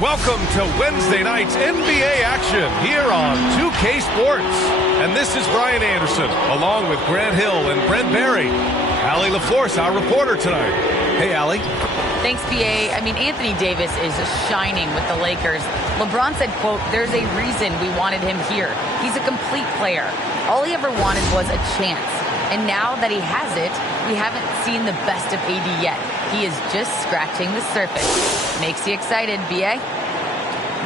Welcome to Wednesday night's NBA action here on 2K Sports. And this is Brian Anderson, along with Grant Hill and Brent Berry. Allie LaForce, our reporter tonight. Hey, Allie. Thanks, BA. Anthony Davis is shining with the Lakers. LeBron said, quote, "There's a reason we wanted him here. He's a complete player. All he ever wanted was a chance. And now that he has it, we haven't seen the best of AD yet. He is just scratching the surface." Makes you excited, BA?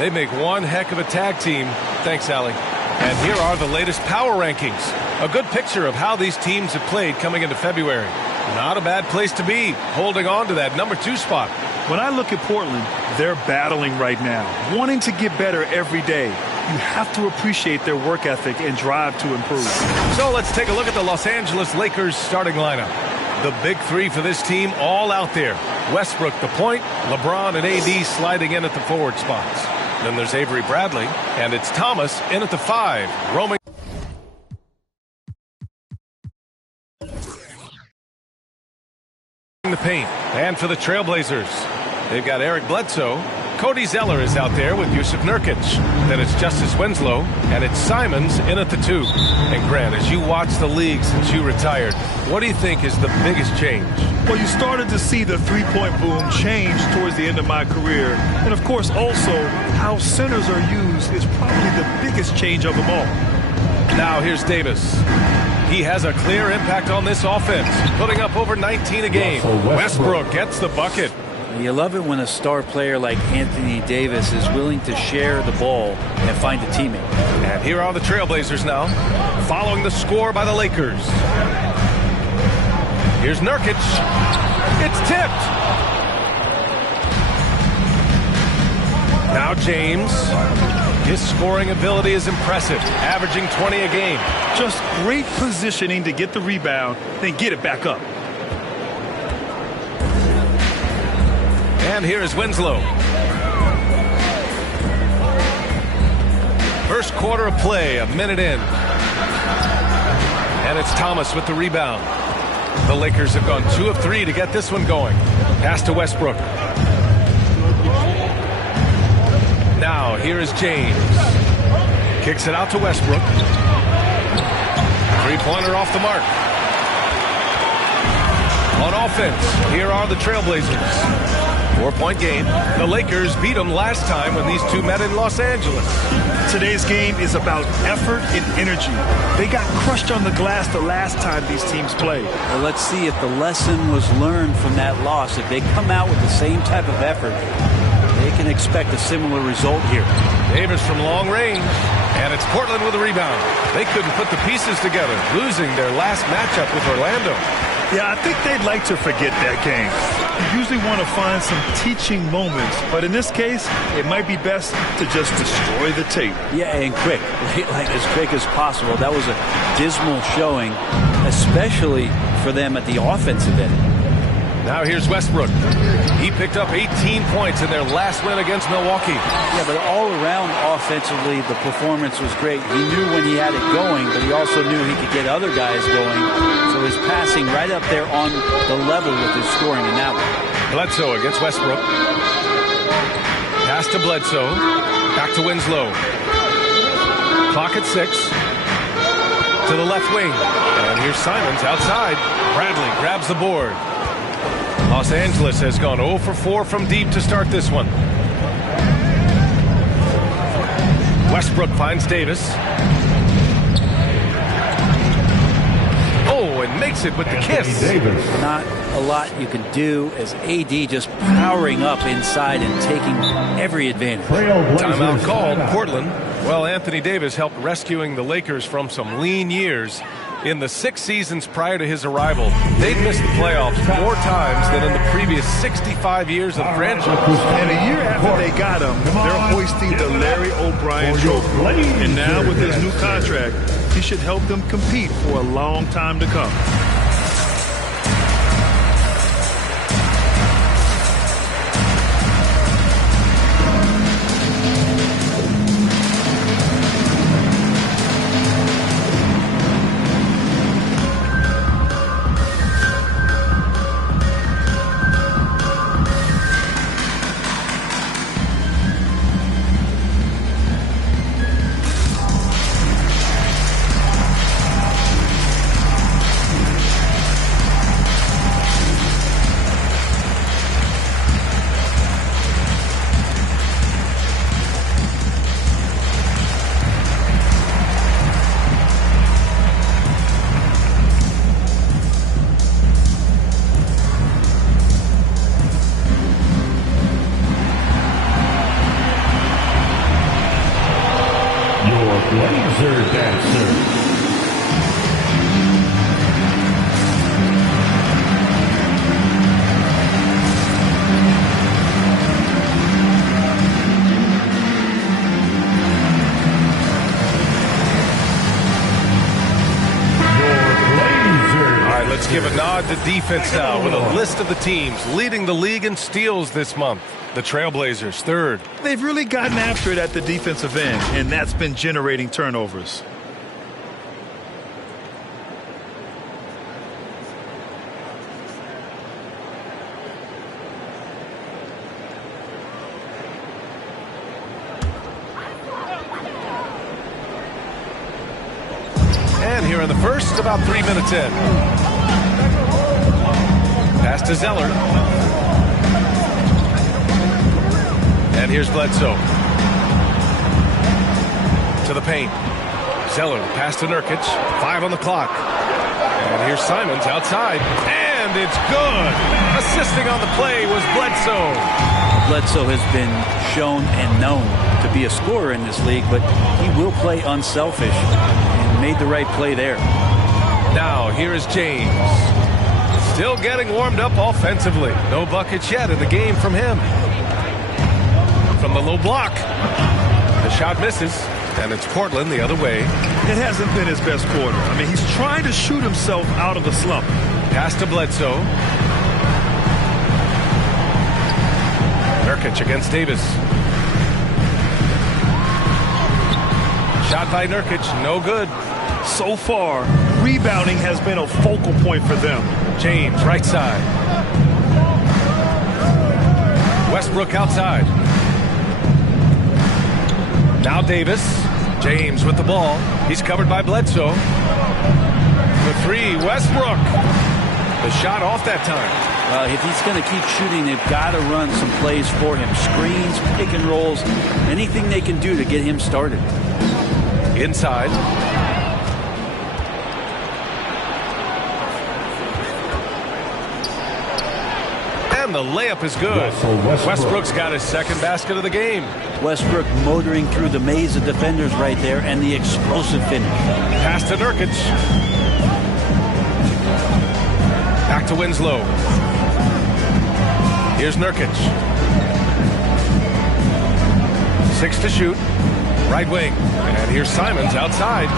They make one heck of a tag team. Thanks, Allie. And here are the latest power rankings. A good picture of how these teams have played coming into February. Not a bad place to be, holding on to that number 2 spot. When I look at Portland, they're battling right now, wanting to get better every day. You have to appreciate their work ethic and drive to improve. So let's take a look at the Los Angeles Lakers starting lineup. The big three for this team all out there. Westbrook the point, LeBron and AD sliding in at the forward spots. Then there's Avery Bradley, and it's Thomas in at the 5, roaming the paint. And for the Trailblazers, they've got Eric Bledsoe. Cody Zeller is out there with Yusuf Nurkic. Then it's Justice Winslow, and it's Simons in at the 2. And Grant, as you watch the league since you retired, what do you think is the biggest change? Well, you started to see the three-point boom change towards the end of my career. And, of course, also how centers are used is probably the biggest change of them all. Now here's Davis. He has a clear impact on this offense, putting up over 19 a game. Westbrook gets the bucket. You love it when a star player like Anthony Davis is willing to share the ball and find a teammate. And here are the Trailblazers now, following the score by the Lakers. Here's Nurkic. It's tipped. Now James. His scoring ability is impressive, averaging 20 a game. Just great positioning to get the rebound, then get it back up. And here is Winslow. First quarter of play, a minute in. And it's Thomas with the rebound. The Lakers have gone 2 of 3 to get this one going. Pass to Westbrook. Now, here is James. Kicks it out to Westbrook. Three-pointer off the mark. On offense, here are the Trailblazers. 4-point game. The Lakers beat them last time when these two met in Los Angeles. Today's game is about effort and energy. They got crushed on the glass the last time these teams played. Well, let's see if the lesson was learned from that loss. If they come out with the same type of effort, they can expect a similar result here. Davis from long range, and it's Portland with a rebound. They couldn't put the pieces together, losing their last matchup with Orlando. Yeah, I think they'd like to forget that game. You usually want to find some teaching moments, but in this case, it might be best to just destroy the tape. Yeah, and quick, like as quick as possible. That was a dismal showing, especially for them at the offensive end. Now here's Westbrook. He picked up 18 points in their last win against Milwaukee. Yeah, but all around offensively, the performance was great. He knew when he had it going, but he also knew he could get other guys going. So his passing right up there on the level with his scoring in that one. Bledsoe against Westbrook. Pass to Bledsoe. Back to Winslow. Clock at 6. To the left wing. And here's Simons outside. Bradley grabs the board. Los Angeles has gone 0 for 4 from deep to start this one. Westbrook finds Davis. Oh, and makes it with the kiss. Not a lot you can do as AD just powering up inside and taking every advantage. Timeout called, Portland. Well, Anthony Davis helped rescuing the Lakers from some lean years. In the 6 seasons prior to his arrival, they'd missed the playoffs 4 times than in the previous 65 years of the franchise. And a year after they got him, they're hoisting the Larry O'Brien Trophy. And now with his new contract, he should help them compete for a long time to come. Blazer Dancer. Let's give a nod to defense now with a list of the teams leading the league in steals this month. The Trailblazers, third. They've really gotten after it at the defensive end, and that's been generating turnovers. And here in the first, about 3 minutes in. Pass to Zeller. And here's Bledsoe. To the paint. Zeller, pass to Nurkic. 5 on the clock. And here's Simons outside. And it's good. Assisting on the play was Bledsoe. Bledsoe has been shown and known to be a scorer in this league, but he will play unselfish and made the right play there. Now here is James. Still getting warmed up offensively. No buckets yet in the game from him. From the low block. The shot misses, and it's Portland the other way. It hasn't been his best quarter. I mean, he's trying to shoot himself out of the slump. Pass to Bledsoe. Nurkic against Davis. Shot by Nurkic, no good. So far, rebounding has been a focal point for them. James, right side. Westbrook outside. Now Davis. James with the ball. He's covered by Bledsoe. The three, Westbrook. The shot off that time. If he's going to keep shooting, they've got to run some plays for him. Screens, pick and rolls, anything they can do to get him started. Inside. And the layup is good. Westbrook's got his second basket of the game. Westbrook motoring through the maze of defenders right there, and the explosive finish. Pass to Nurkic. Back to Winslow. Here's Nurkic. 6 to shoot. Right wing. And here's Simons outside.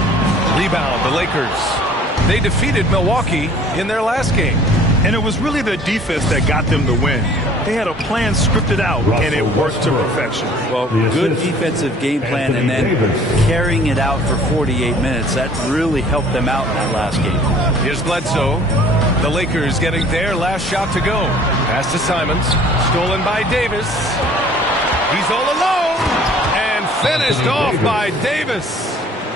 Rebound, the Lakers. They defeated Milwaukee in their last game. And it was really the defense that got them the win. They had a plan scripted out, and it worked to perfection. Well, good defensive game plan, and then carrying it out for 48 minutes. That really helped them out in that last game. Here's Bledsoe. The Lakers getting their last shot to go. Pass to Simons. Stolen by Davis. He's all alone. And finished off by Davis.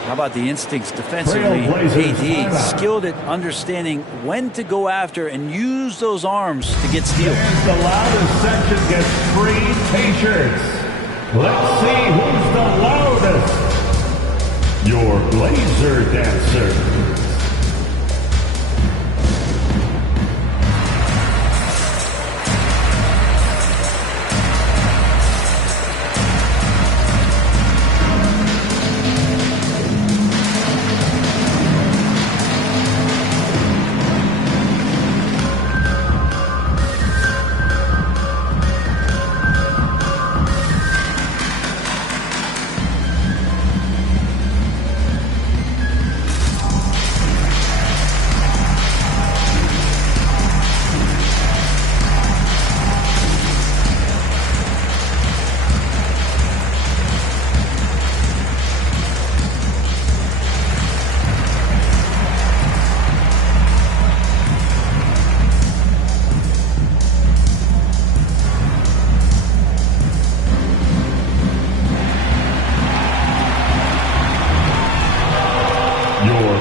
How about the instincts defensively? AD skilled at understanding when to go after and use those arms to get steals. And the loudest section gets free T-shirts. Let's see who's the loudest. Your Blazer Dancer.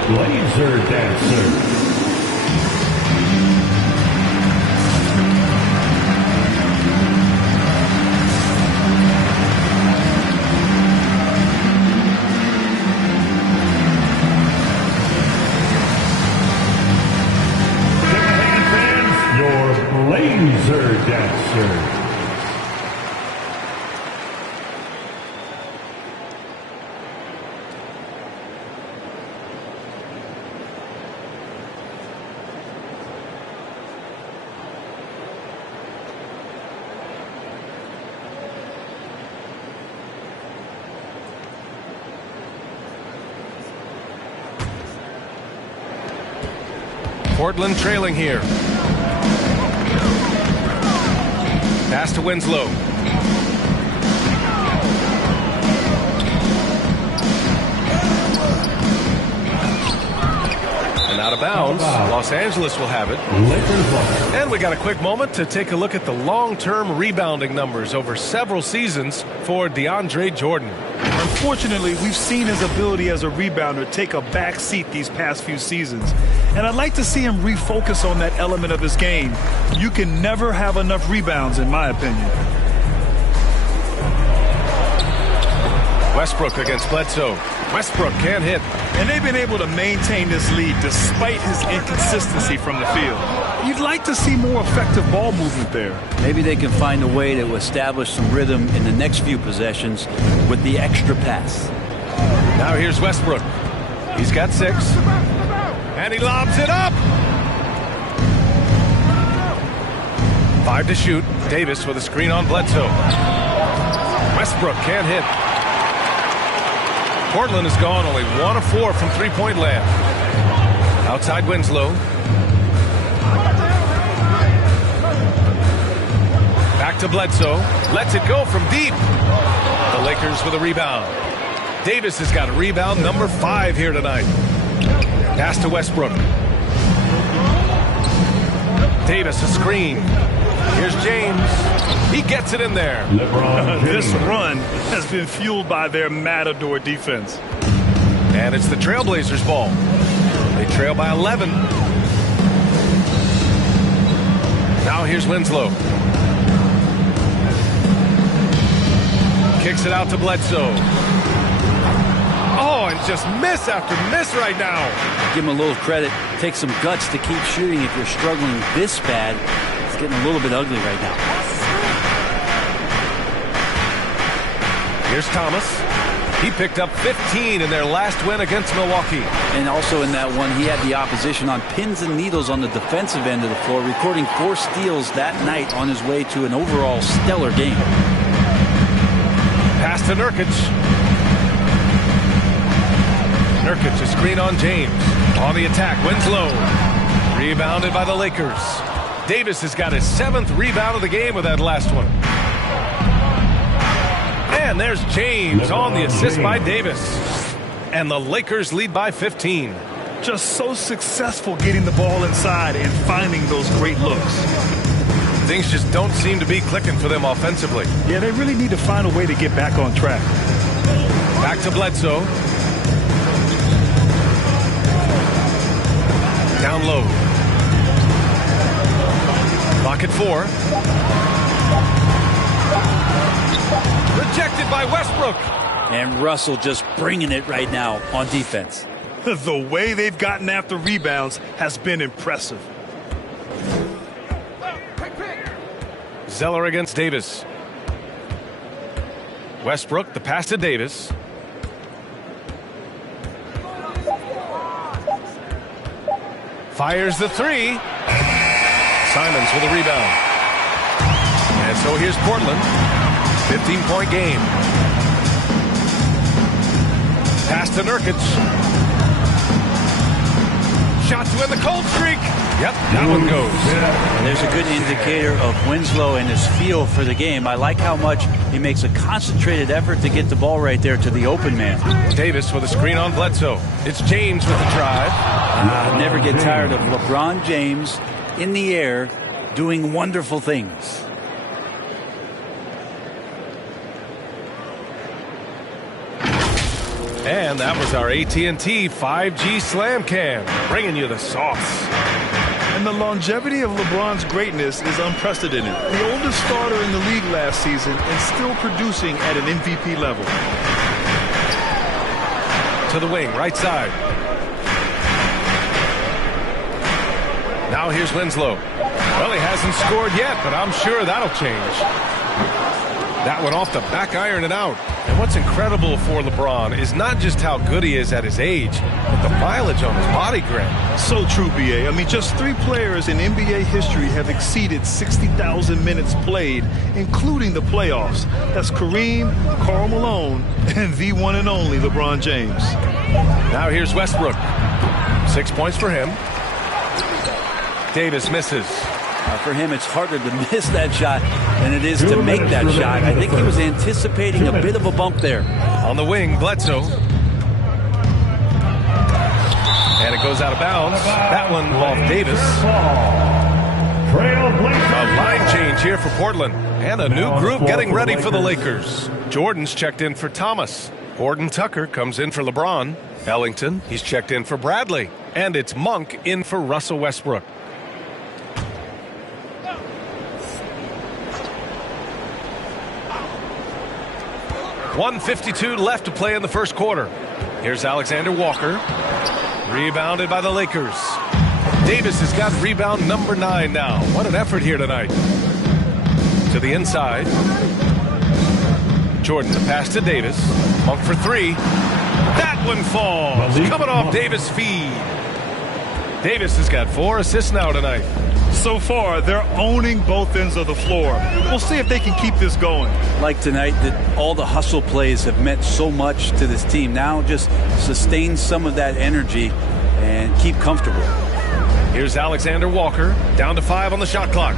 Blazer Dancer. Blazer Dancer. Portland trailing here. Pass to Winslow. And out of bounds. Los Angeles will have it. And we got a quick moment to take a look at the long-term rebounding numbers over several seasons for DeAndre Jordan. Unfortunately, we've seen his ability as a rebounder take a back seat these past few seasons. And I'd like to see him refocus on that element of his game. You can never have enough rebounds, in my opinion. Westbrook against Bledsoe. Westbrook can't hit. And they've been able to maintain this lead despite his inconsistency from the field. You'd like to see more effective ball movement there. Maybe they can find a way to establish some rhythm in the next few possessions with the extra pass. Now here's Westbrook. He's got 6. And he lobs it up. 5 to shoot. Davis with a screen on Bledsoe. Westbrook can't hit. Portland has gone only 1 of 4 from three-point land. Outside Winslow. Back to Bledsoe. Lets it go from deep. The Lakers with a rebound. Davis has got a rebound number 5 here tonight. Pass to Westbrook. Davis a screen. Here's James. He gets it in there. This run has been fueled by their Matador defense. And it's the Trailblazers ball. They trail by 11. Now here's Winslow. Kicks it out to Bledsoe. Oh, and just miss after miss right now. Give him a little credit. Take some guts to keep shooting if you're struggling this bad. It's getting a little bit ugly right now. Here's Thomas. He picked up 15 in their last win against Milwaukee. And also in that one, he had the opposition on pins and needles on the defensive end of the floor, recording 4 steals that night on his way to an overall stellar game. Pass to Nurkic. Nurkic, a screen on James. On the attack, Winslow. Rebounded by the Lakers. Davis has got his 7th rebound of the game with that last one. And there's James on the assist by Davis. And the Lakers lead by 15. Just so successful getting the ball inside and finding those great looks. Things just don't seem to be clicking for them offensively. Yeah, they really need to find a way to get back on track. Back to Bledsoe. Down low. Clock at 4. Rejected by Westbrook. And Russell just bringing it right now on defense. The way they've gotten after rebounds has been impressive. Zeller against Davis. Westbrook, the pass to Davis. Fires the 3. Simons with a rebound. And so here's Portland. 15-point game. Pass to Nurkic. Shot to end the cold streak. Yep, that one goes. There's a good indicator of Winslow and his feel for the game. I like how much he makes a concentrated effort to get the ball right there to the open man. Davis with a screen on Bledsoe. It's James with the drive. Never get tired of LeBron James in the air doing wonderful things. And that was our AT&T 5G Slam Cam, bringing you the sauce. And the longevity of LeBron's greatness is unprecedented. The oldest starter in the league last season and still producing at an MVP level. To the wing, right side. Now here's Winslow. Well, he hasn't scored yet, but I'm sure that'll change. That one off the back iron and out. And what's incredible for LeBron is not just how good he is at his age, but the mileage on his body grab. So true, B.A. I mean, just 3 players in NBA history have exceeded 60,000 minutes played, including the playoffs. That's Kareem, Karl Malone, and the one and only LeBron James. Now here's Westbrook. 6 points for him. Davis misses. For him, it's harder to miss that shot than it is to make that shot. I think he was anticipating a bit of a bump there. On the wing, Bledsoe. And it goes out of bounds. That one off Davis. A line change here for Portland. And a new group getting ready for the Lakers. Jordan's checked in for Thomas. Gordon Tucker comes in for LeBron. Ellington, he's checked in for Bradley. And it's Monk in for Russell Westbrook. .152 left to play in the first quarter. Here's Alexander Walker. Rebounded by the Lakers. Davis has got rebound number 9 now. What an effort here tonight. To the inside. Jordan, the pass to Davis. Monk for 3. That one falls. Coming off Davis' feed. Davis has got 4 assists now tonight. So far, they're owning both ends of the floor. We'll see if they can keep this going. Like tonight, that all the hustle plays have meant so much to this team. Now just sustain some of that energy and keep comfortable. Here's Alexander Walker, down to 5 on the shot clock.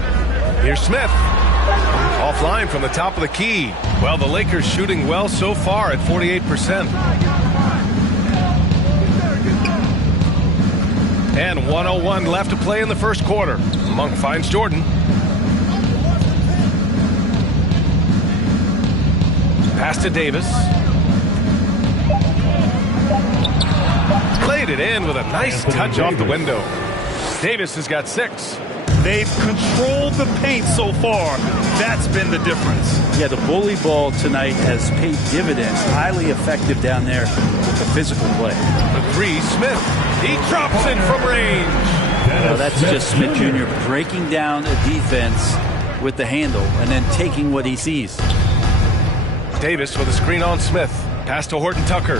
Here's Smith. Offline from the top of the key. Well, the Lakers shooting well so far at 48%. And 101 left to play in the first quarter. Monk finds Jordan. Pass to Davis. Played it in with a nice touch off the window. Davis has got 6. They've controlled the paint so far. That's been the difference. Yeah, the bully ball tonight has paid dividends. Highly effective down there with the physical play. The 3, Smith. He drops it from range. Well, that's just Smith Jr. breaking down a defense with the handle and then taking what he sees. Davis with a screen on Smith. Pass to Horton Tucker.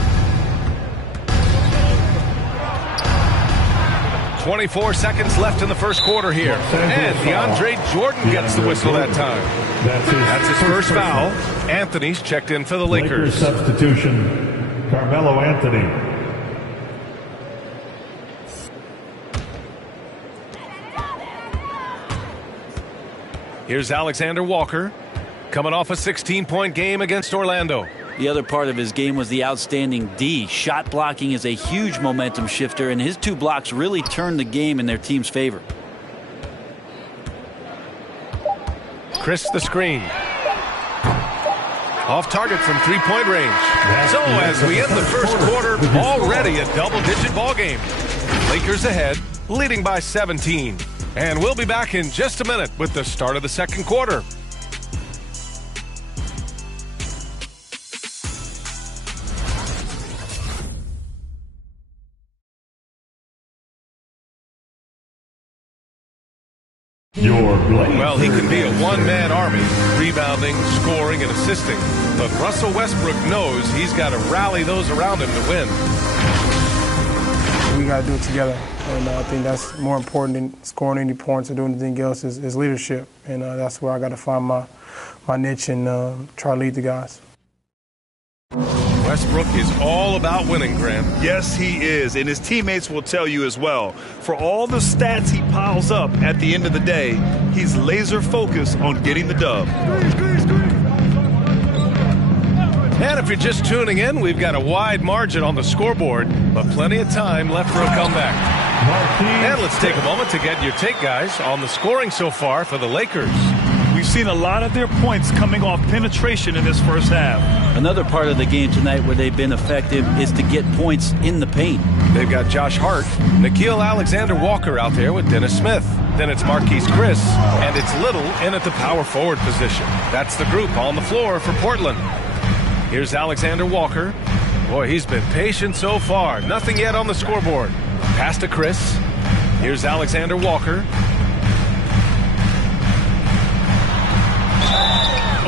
24 seconds left in the first quarter here. And DeAndre Jordan gets the whistle that time. That's his first foul. Anthony's checked in for the Lakers. Substitution, Carmelo Anthony. Here's Alexander Walker, coming off a 16-point game against Orlando. The other part of his game was the outstanding D. Shot blocking is a huge momentum shifter, and his 2 blocks really turned the game in their team's favor. Chris the screen. Off target from 3-point range. So as we end the first quarter, already a double-digit ball game. Lakers ahead, leading by 17. And we'll be back in just a minute with the start of the second quarter. Well, he can be a one-man army, rebounding, scoring, and assisting. But Russell Westbrook knows he's got to rally those around him to win. We got to do it together. And I think that's more important than scoring any points or doing anything else is leadership. And that's where I got to find my niche and try to lead the guys. Westbrook is all about winning, Grant. Yes, he is, and his teammates will tell you as well. For all the stats he piles up at the end of the day, he's laser focused on getting the dub. And if you're just tuning in, we've got a wide margin on the scoreboard, but plenty of time left for a comeback. And let's take a moment to get your take, guys, on the scoring so far for the Lakers. We've seen a lot of their points coming off penetration in this first half. Another part of the game tonight where they've been effective is to get points in the paint. They've got Josh Hart, Nickeil Alexander-Walker out there with Dennis Smith. Then it's Marquise Chris, and it's Little in at the power forward position. That's the group on the floor for Portland. Here's Alexander Walker. Boy, he's been patient so far. Nothing yet on the scoreboard. Pass to Chris. Here's Alexander Walker.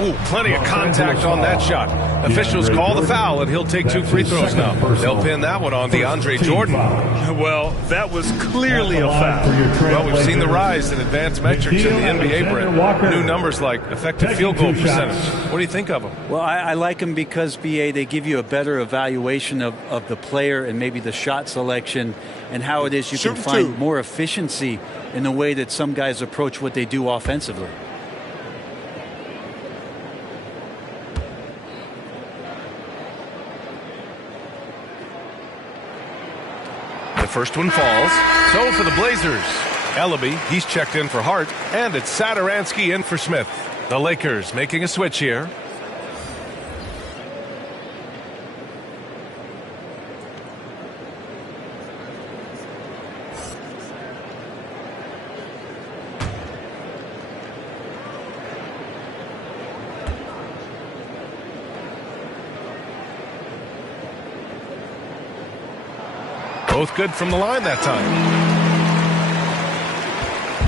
Oh, plenty of contact on that shot. Officials call the foul, and he'll take 2 free throws now. They'll pin that one on DeAndre Jordan. Well, that was clearly a foul. Well, we've seen the rise in advanced metrics in the NBA, Brent. New numbers like effective field goal percentage. What do you think of them? Well, I like them because, BA, they give you a better evaluation of the player and maybe the shot selection and how it is you can find more efficiency in the way that some guys approach what they do offensively. The first one falls. So for the Blazers, Ellaby, he's checked in for Hart, and it's Satoransky in for Smith. The Lakers making a switch here. Both good from the line that time.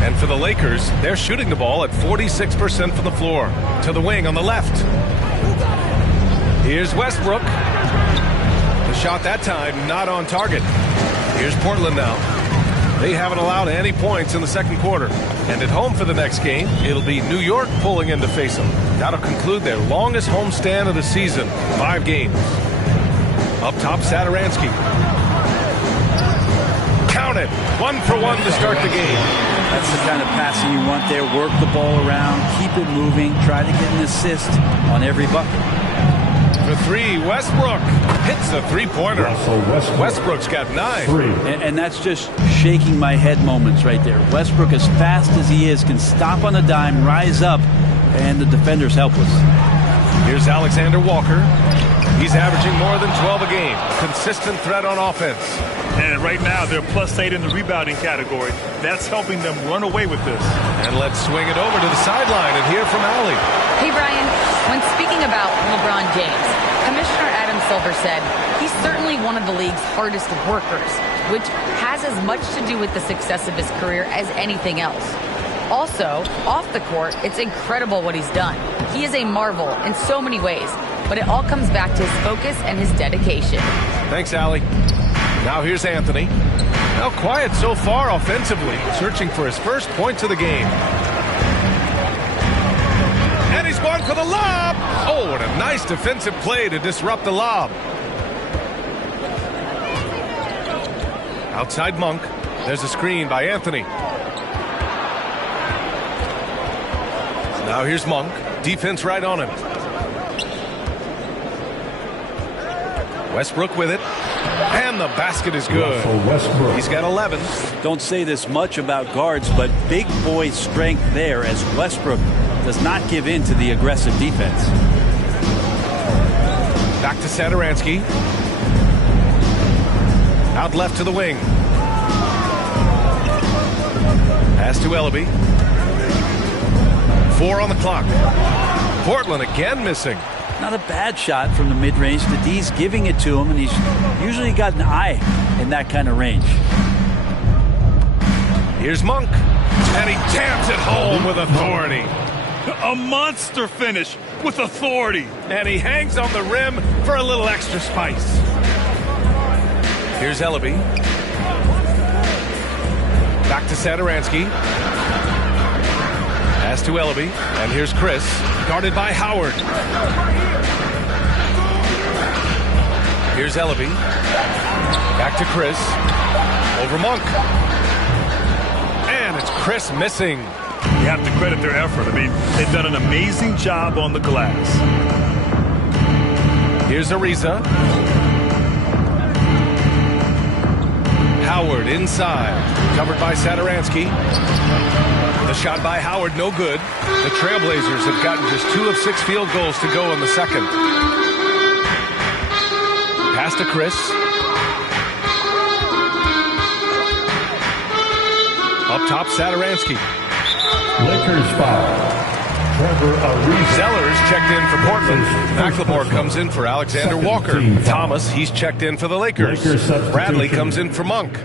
And for the Lakers, they're shooting the ball at 46% from the floor. To the wing on the left. Here's Westbrook. The shot that time not on target. Here's Portland now. They haven't allowed any points in the second quarter. And at home for the next game, it'll be New York pulling in to face them. That'll conclude their longest homestand of the season, 5 games. Up top, Satoransky. Count it. 1 for 1 to start the game. That's the kind of passing you want there. Work the ball around, keep it moving, try to get an assist on every bucket. For 3, Westbrook hits the 3-pointer. Westbrook's got 9. And that's just shaking my head moments right there. Westbrook, as fast as he is, can stop on a dime, rise up, and the defender's helpless. Here's Alexander Walker. He's averaging more than 12 a game. Consistent threat on offense. And right now, they're +8 in the rebounding category. That's helping them run away with this. And let's swing it over to the sideline and hear from Allie. Hey, Brian, when speaking about LeBron James, Commissioner Adam Silver said he's certainly one of the league's hardest workers, which has as much to do with the success of his career as anything else. Also, off the court, it's incredible what he's done. He is a marvel in so many ways, but it all comes back to his focus and his dedication. Thanks, Allie. Now here's Anthony. Now quiet so far offensively, searching for his first points of the game. And he's going for the lob. Oh, and a nice defensive play to disrupt the lob. Outside Monk. There's a screen by Anthony. Now here's Monk. Defense right on him. Westbrook with it. And the basket is good. He's got 11. Don't say this much about guards, but big boy strength there as Westbrook does not give in to the aggressive defense. Back to Satoransky. Out left to the wing. Pass to Ellaby. 4 on the clock. Portland again missing. Not a bad shot from the mid-range. The D's giving it to him, and he's usually got an eye in that kind of range. Here's Monk, and he jams it home with authority. A monster finish with authority. And he hangs on the rim for a little extra spice. Here's Ellaby. Back to Satoransky. Pass to Ellaby, and here's Chris, guarded by Howard. Here's Ellaby. Back to Chris. Over Monk. And it's Chris missing. You have to credit their effort. I mean, they've done an amazing job on the glass. Here's Ariza. Howard inside. Covered by Satoransky. The shot by Howard, no good. The Trailblazers have gotten just 2 of 6 field goals to go in the second. Pass to Chris. Up top, Satoransky. Lakers foul. Trevor Ariza. Zellers checked in for Portland. McLemore comes in for Alexander Walker. Thomas, he's checked in for the Lakers. Bradley comes in for Monk.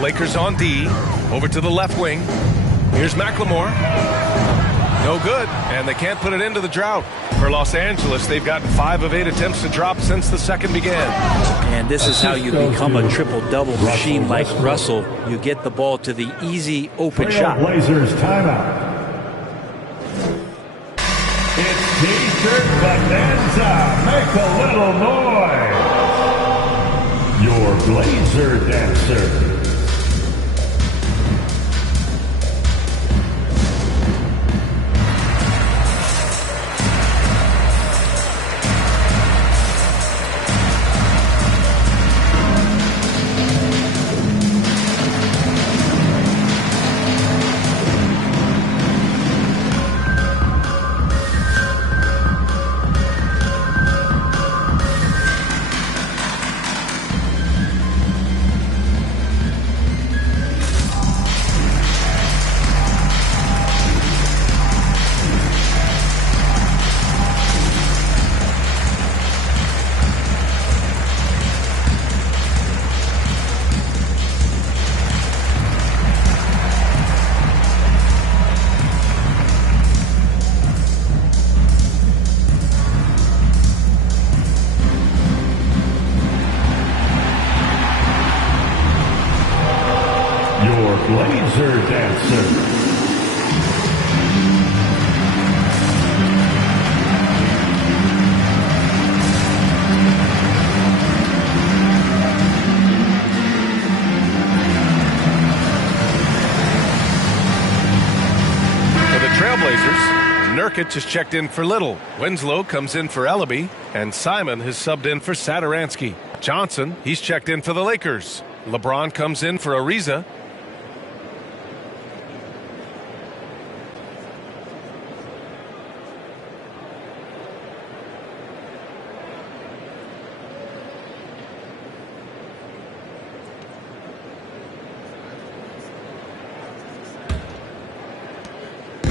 Lakers on D. Over to the left wing. Here's McLemore. No good, and they can't put it into the drought. For Los Angeles, they've gotten 5 of 8 attempts to drop since the second began. And this is how you become a triple-double machine like Russell. You get the ball to the easy open shot. Trailblazers timeout. It's T-shirt bonanza. Make a little noise. Your Blazer dancer. Blazer dancer. Trailblazers, Nurkic has checked in for Little. Winslow comes in for Ellaby, and Simon has subbed in for Sadaransky. Johnson, he's checked in for the Lakers. LeBron comes in for Ariza.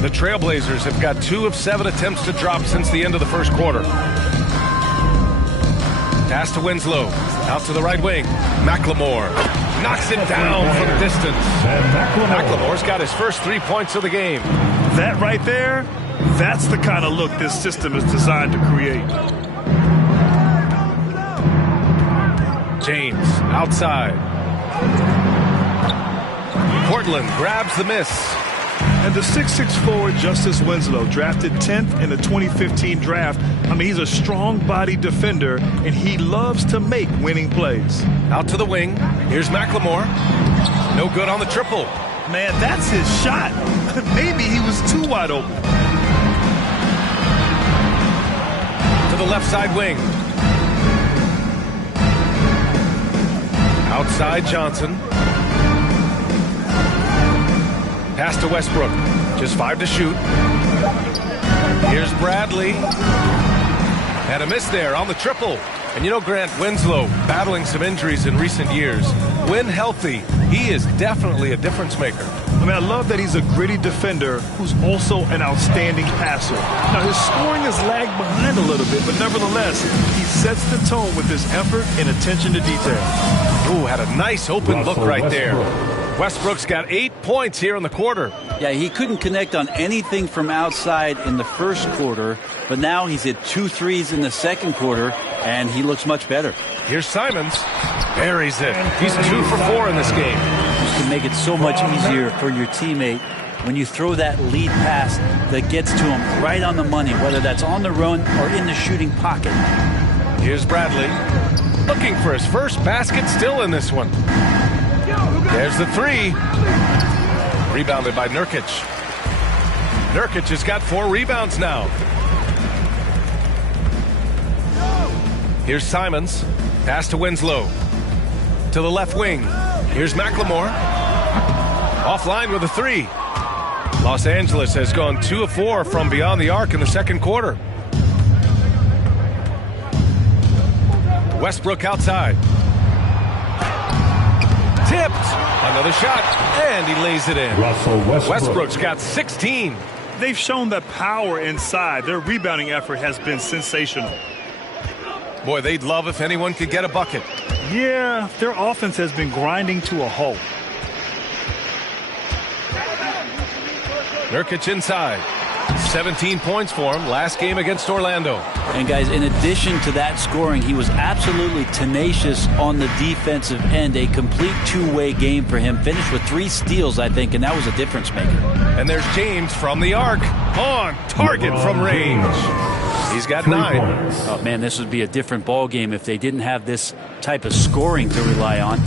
The Trailblazers have got 2 of 7 attempts to drop since the end of the first quarter. Pass to Winslow. Out to the right wing. McLemore knocks it down from distance. McLemore's got his first 3 points of the game. That right there, that's the kind of look this system is designed to create. James outside. Portland grabs the miss. And the 6'6" forward Justice Winslow, drafted 10th in the 2015 draft. I mean, he's a strong-bodied defender, and he loves to make winning plays. Out to the wing. Here's McLemore. No good on the triple. Man, that's his shot. Maybe he was too wide open. To the left side wing. Outside Johnson. Pass to Westbrook. Just 5 to shoot. Here's Bradley. And a miss there on the triple. And you know, Grant, Winslow battling some injuries in recent years. When healthy, he is definitely a difference maker. I mean, I love that he's a gritty defender who's also an outstanding passer. Now, his scoring has lagged behind a little bit, but nevertheless, he sets the tone with his effort and attention to detail. Ooh, had a nice open look right there. Westbrook's got 8 points here in the quarter. Yeah, he couldn't connect on anything from outside in the first quarter, but now he's hit 2 threes in the second quarter, and he looks much better. Here's Simons. Buries it. He's 2 for 4 in this game. This can make it so much easier for your teammate when you throw that lead pass that gets to him right on the money, whether that's on the run or in the shooting pocket. Here's Bradley. Looking for his first basket still in this one. There's the 3. Rebounded by Nurkic. Nurkic has got 4 rebounds now. Here's Simons. Pass to Winslow. To the left wing. Here's McLemore. Offline with a 3. Los Angeles has gone 2 of 4 from beyond the arc in the second quarter. Westbrook outside. Tipped. Another shot, and he lays it in. Westbrook's got 16. They've shown that power inside. Their rebounding effort has been sensational. Boy, they'd love if anyone could get a bucket. Yeah, their offense has been grinding to a halt. Nurkic inside. 17 points for him last game against Orlando. And guys, in addition to that scoring, he was absolutely tenacious on the defensive end. A complete two-way game for him. Finished with 3 steals, I think, and that was a difference maker. And there's James from the arc. On target from range. He's got 9. Oh, man, this would be a different ball game if they didn't have this type of scoring to rely on.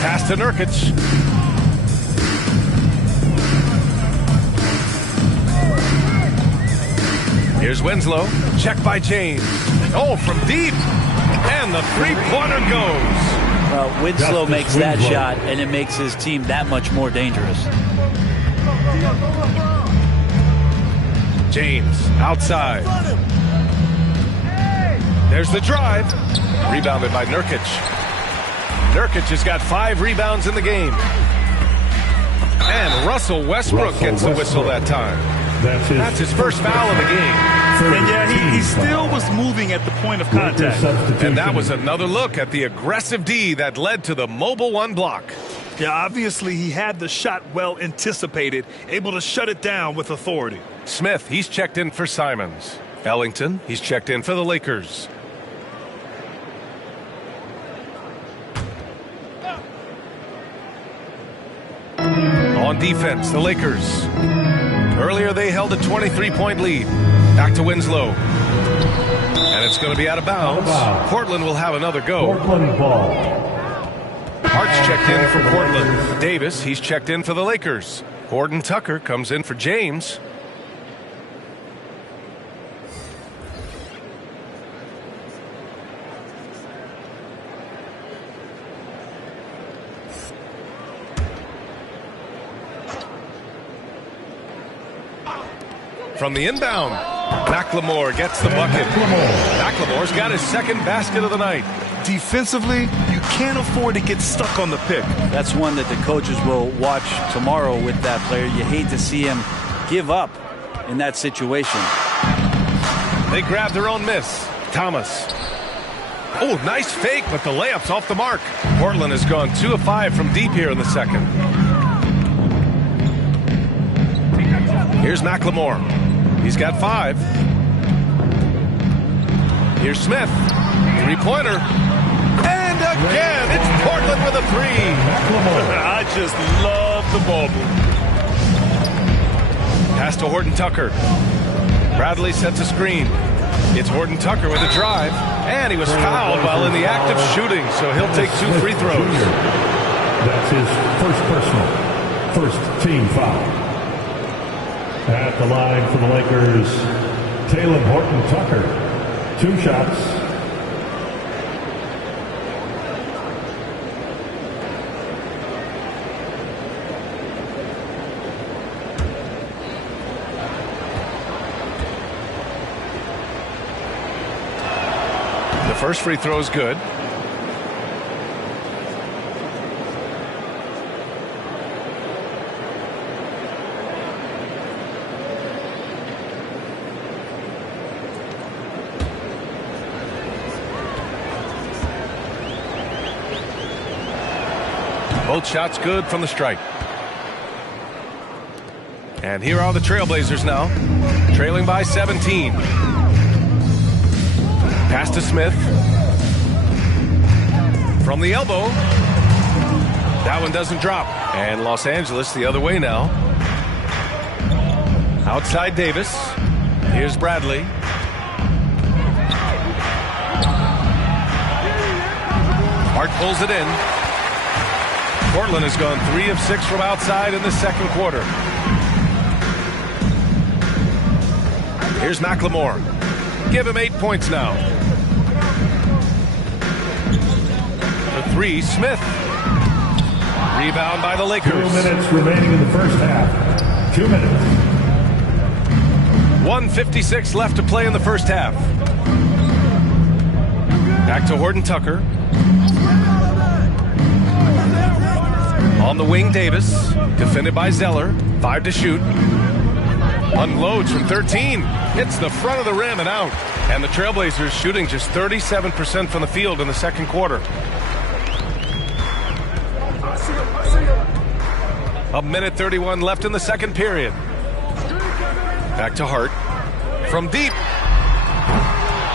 Pass to Nurkic. Here's Winslow. Check by James. Oh, from deep. And the three-pointer goes. Well, Winslow makes that shot, and it makes his team that much more dangerous. James outside. There's the drive. Rebounded by Nurkic. Nurkic has got 5 rebounds in the game. And Russell Westbrook gets the whistle that time. That's his first foul of the game. And yeah, he still was moving at the point of contact. And that was another look at the aggressive D that led to the mobile 1 block. Yeah, obviously he had the shot well anticipated, able to shut it down with authority. Smith, he's checked in for Simons. Ellington, he's checked in for the Lakers. On defense, the Lakers. Earlier they held a 23-point lead. Back to Winslow. And it's going to be out of bounds. Portland will have another go. Portland ball. Hart's checked in for Portland. Davis, he's checked in for the Lakers. Horton Tucker comes in for James. From the inbound, McLemore gets the bucket. McLemore's got his second basket of the night. Defensively, you can't afford to get stuck on the pick. That's one that the coaches will watch tomorrow with that player. You hate to see him give up in that situation. They grab their own miss. Thomas. Oh, nice fake, but the layup's off the mark. Portland has gone 2 of 5 from deep here in the second. Here's McLemore. He's got 5. Here's Smith. Three-pointer. And again, it's Portland with a 3. I just love the ball move. Pass to Horton Tucker. Bradley sets a screen. It's Horton Tucker with a drive. And he was fouled while in the act of shooting, so he'll take 2 free throws. That's his first personal, first team foul. At the line for the Lakers, Taylor Horton Tucker. 2 shots. The first free throw is good. Both shots good from the stripe. And here are the Trailblazers now, trailing by 17. Pass to Smith. From the elbow. That one doesn't drop. And Los Angeles the other way now. Outside Davis. Here's Bradley. Hart pulls it in. Portland has gone 3 of 6 from outside in the second quarter. Here's McLemore. Give him 8 points now. For 3, Smith. Rebound by the Lakers. 2 minutes remaining in the first half. 2 minutes. 1:56 left to play in the first half. Back to Horton Tucker. On the wing, Davis. Defended by Zeller. 5 to shoot. Unloads from 13. Hits the front of the rim and out. And the Trailblazers shooting just 37% from the field in the second quarter. A minute 31 left in the second period. Back to Hart. From deep.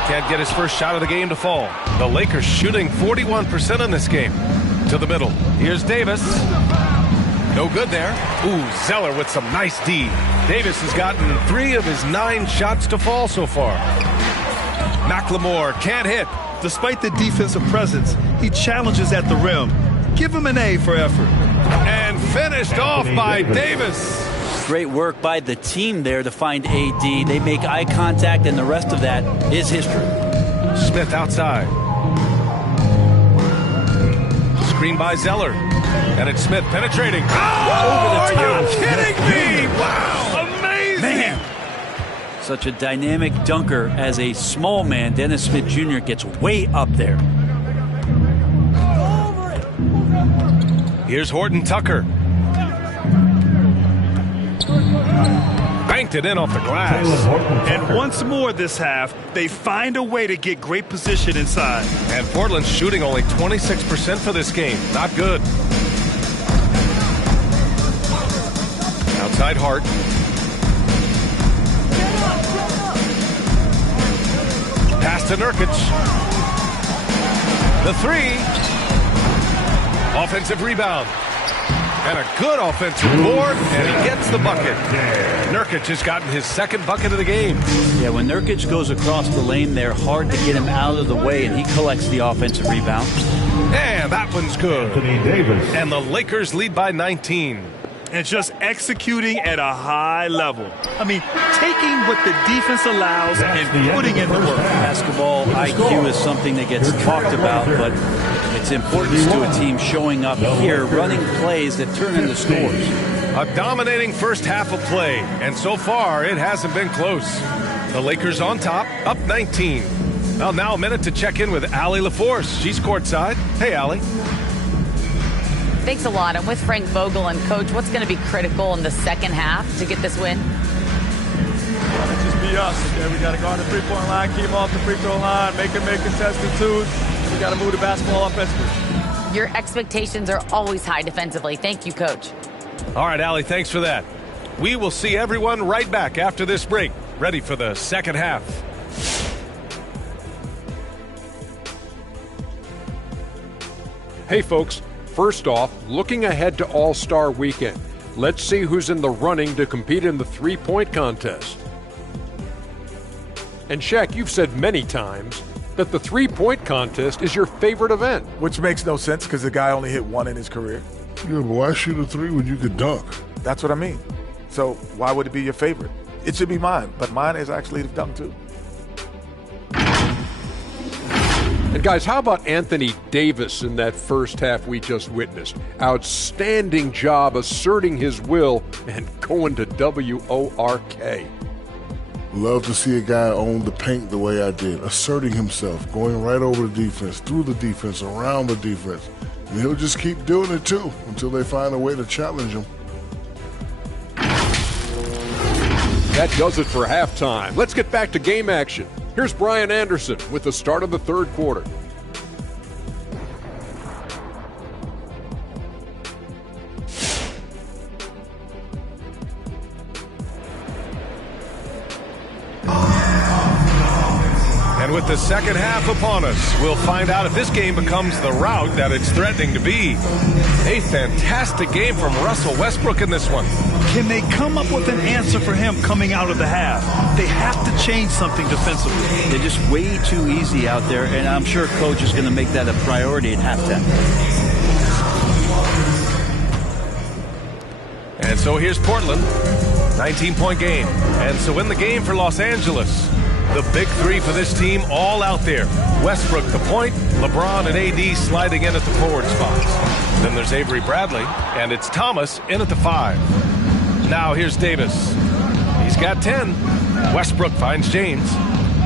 Can't get his first shot of the game to fall. The Lakers shooting 41% in this game. To the middle. Here's Davis. No good there. Ooh, Zeller with some nice D. Davis has gotten 3 of his 9 shots to fall so far. McLemore can't hit. Despite the defensive presence, he challenges at the rim. Give him an A for effort. And finished off by Davis. Great work by the team there to find AD. They make eye contact, and the rest of that is history. Smith outside. Screen by Zeller. And it's Smith penetrating. Oh, are you kidding me? Wow, amazing. Man. Such a dynamic dunker as a small man. Dennis Smith Jr. gets way up there. Here's Horton Tucker. Banked it in off the glass. And once more this half, they find a way to get great position inside. And Portland's shooting only 26% for this game. Not good. Outside Hart. Pass to Nurkic. The 3. Offensive rebound. And a good offensive board, and he gets the bucket. Nurkic has gotten his second bucket of the game. Yeah, when Nurkic goes across the lane, they're hard to get him out of the way, and he collects the offensive rebound. And that one's good. Anthony Davis. And the Lakers lead by 19. And just executing at a high level. I mean, taking what the defense allows and putting in the work. Basketball IQ is something that gets talked about, but it's important to a team showing up here, running plays that turn into scores. A dominating first half of play, and so far it hasn't been close. The Lakers on top, up 19. Well, now a minute to check in with Allie LaForce. She's courtside. Hey, Allie. Thanks a lot. I'm with Frank Vogel. And, Coach, what's going to be critical in the second half to get this win? Let's just be us. Okay? We got to go on the three-point line, keep them off the free throw line, make them make contested twos. We got to move the basketball offensively. Your expectations are always high defensively. Thank you, Coach. All right, Allie, thanks for that. We will see everyone right back after this break. Ready for the second half. Hey, folks. First off, looking ahead to All-Star Weekend, let's see who's in the running to compete in the three-point contest. And Shaq, you've said many times that the three-point contest is your favorite event. Which makes no sense because the guy only hit 1 in his career. Yeah, but why shoot a 3 when you could dunk? That's what I mean. So why would it be your favorite? It should be mine, but mine is actually the dunk too. And guys, how about Anthony Davis in that first half we just witnessed? Outstanding job asserting his will and going to WORK. Love to see a guy own the paint the way I did, asserting himself, going right over the defense, through the defense, around the defense. And he'll just keep doing it too until they find a way to challenge him. That does it for halftime. Let's get back to game action. Here's Brian Anderson with the start of the third quarter. And with the second half upon us, we'll find out if this game becomes the rout that it's threatening to be. A fantastic game from Russell Westbrook in this one. Can they come up with an answer for him coming out of the half? They have to change something defensively. They're just way too easy out there, and I'm sure Coach is going to make that a priority at halftime. And so here's Portland, 19-point game. And so in the game for Los Angeles, the big 3 for this team all out there. Westbrook the point, LeBron and AD sliding in at the forward spots. Then there's Avery Bradley, and it's Thomas in at the 5. Now here's Davis. He's got 10. Westbrook finds James.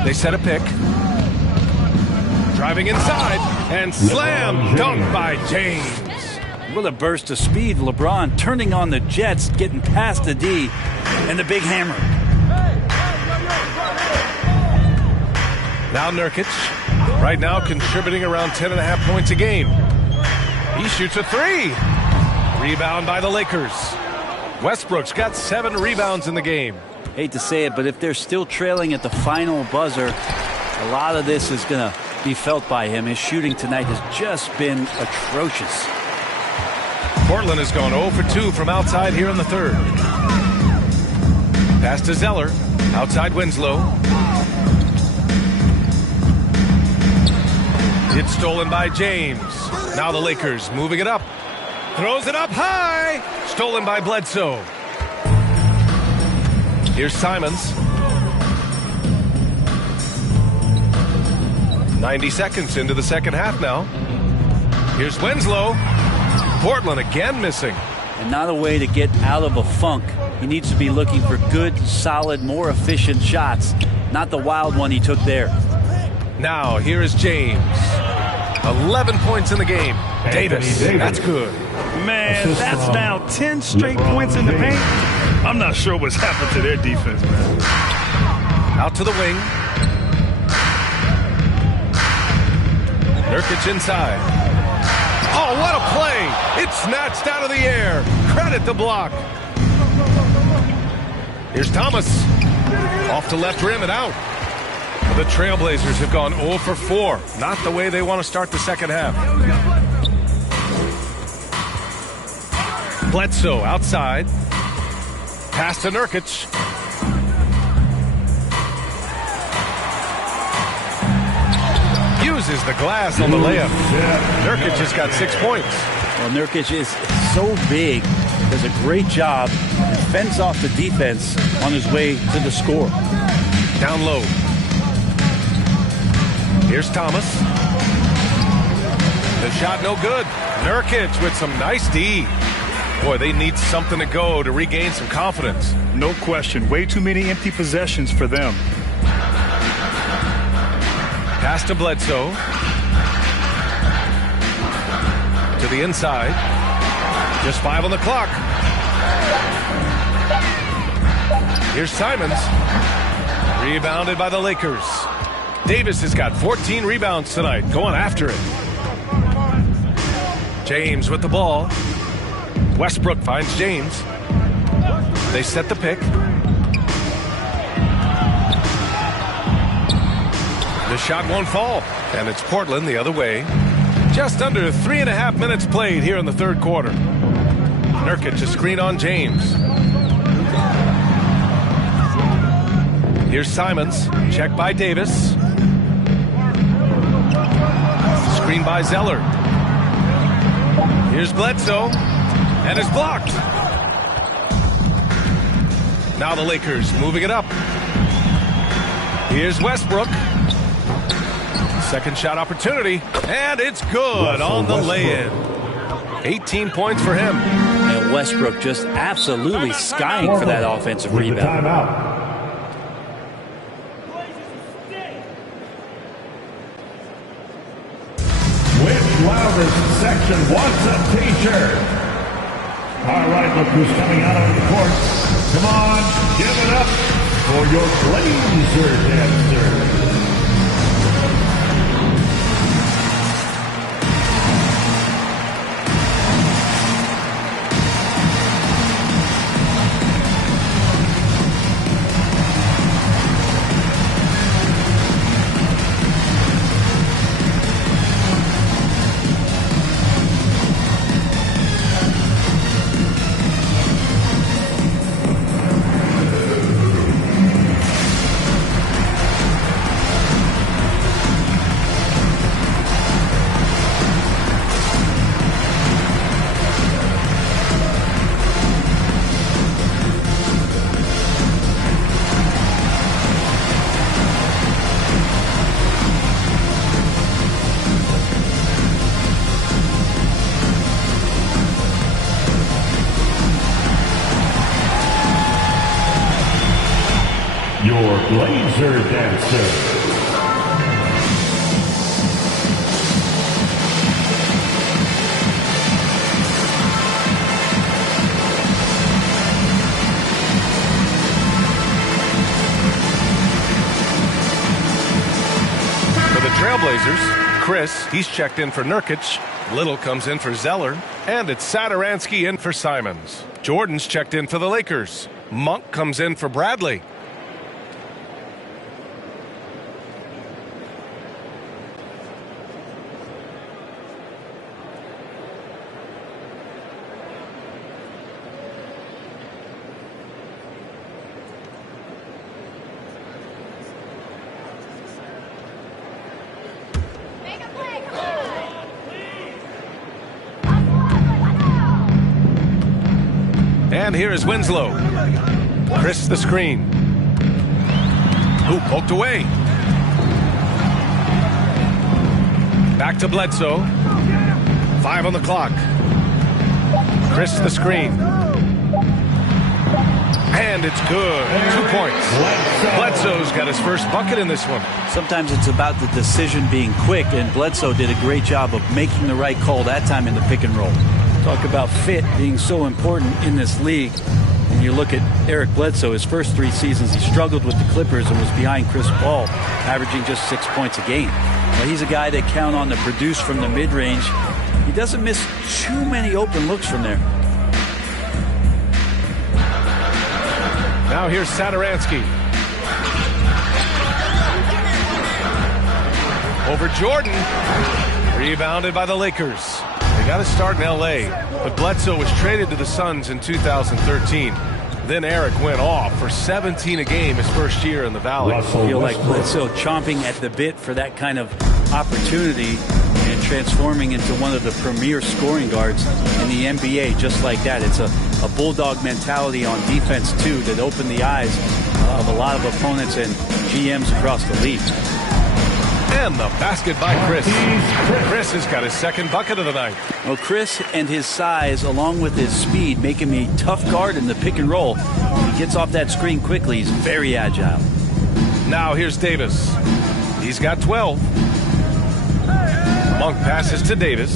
They set a pick. Driving inside, and slam dunk by James. What a burst of speed. LeBron turning on the Jets, getting past the D, and the big hammer. Now Nurkic, right now contributing around 10.5 points a game. He shoots a 3. Rebound by the Lakers. Westbrook's got 7 rebounds in the game. Hate to say it, but if they're still trailing at the final buzzer, a lot of this is going to be felt by him. His shooting tonight has just been atrocious. Portland has gone 0 for 2 from outside here in the third. Pass to Zeller. Outside Winslow. It's stolen by James. Now the Lakers moving it up. Throws it up high. Stolen by Bledsoe. Here's Simons. 90 seconds into the second half now. Here's Winslow. Portland again missing. And not a way to get out of a funk. He needs to be looking for good, solid, more efficient shots. Not the wild one he took there. Now here is James. 11 points in the game. Davis. That's good. Man, that's now 10 straight points in the paint. I'm not sure what's happened to their defense, man. Out to the wing. Nurkic inside. Oh, what a play! It's snatched out of the air. Credit the block. Here's Thomas. Off to left rim and out. The Trailblazers have gone 0 for 4. Not the way they want to start the second half. Bledsoe outside. Pass to Nurkic. Uses the glass on the layup. Nurkic has got 6 points. Well, Nurkic is so big, does a great job, and fends off the defense on his way to the score. Down low. Here's Thomas. The shot no good. Nurkic with some nice D. Boy, they need something to go to regain some confidence. No question. Way too many empty possessions for them. Pass to Bledsoe. To the inside. Just 5 on the clock. Here's Simons. Rebounded by the Lakers. Davis has got 14 rebounds tonight. Going after it. James with the ball. Westbrook finds James. They set the pick. The shot won't fall. And it's Portland the other way. Just under 3.5 minutes played here in the third quarter. Nurkic a screen on James. Here's Simons. Check by Davis. Screen by Zeller. Here's Bledsoe. And it's blocked. Now the Lakers moving it up. Here's Westbrook. Second shot opportunity. And it's good on the lay-in. 18 points for him. And Westbrook just absolutely skying for that offensive rebound. Loudest section wants a t-shirt. All right, look who's coming out on the court. Come on, give it up for your Blazer dancer. Your Blazer dancer. For the Trailblazers, Chris. He's checked in for Nurkic. Little comes in for Zeller. And it's Satoransky in for Simons. Jordan's checked in for the Lakers. Monk comes in for Bradley. And here is Winslow. Chris the screen. Who poked away. Back to Bledsoe. 5 on the clock. Chris the screen. And it's good. 2 points. Bledsoe's got his first bucket in this one. Sometimes it's about the decision being quick, and Bledsoe did a great job of making the right call that time in the pick and roll. Talk about fit being so important in this league. And you look at Eric Bledsoe, his first 3 seasons, he struggled with the Clippers and was behind Chris Paul, averaging just 6 points a game. Now, he's a guy they count on to produce from the mid-range. He doesn't miss too many open looks from there. Now here's Satoransky. Over Jordan. Rebounded by the Lakers. They got to start in L.A., but Bledsoe was traded to the Suns in 2013. Then Eric went off for 17 a game his first year in the Valley. I feel like Bledsoe chomping at the bit for that kind of opportunity and transforming into one of the premier scoring guards in the NBA just like that. It's a bulldog mentality on defense, too, that opened the eyes of a lot of opponents and GMs across the league. And the basket by Chris. Chris has got his second bucket of the night. Well, Chris and his size, along with his speed, make him a tough guard in the pick and roll. When he gets off that screen quickly, he's very agile. Now here's Davis. He's got 12. Monk passes to Davis.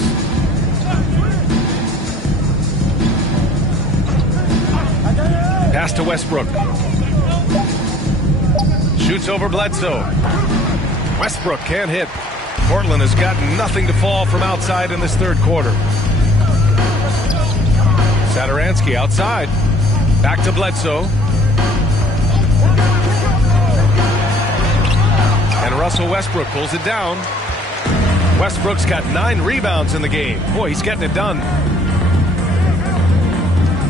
Pass to Westbrook. Shoots over Bledsoe. Westbrook can't hit. Portland has got nothing to fall from outside in this third quarter. Satoransky outside. Back to Bledsoe. And Russell Westbrook pulls it down. Westbrook's got 9 rebounds in the game. Boy, he's getting it done.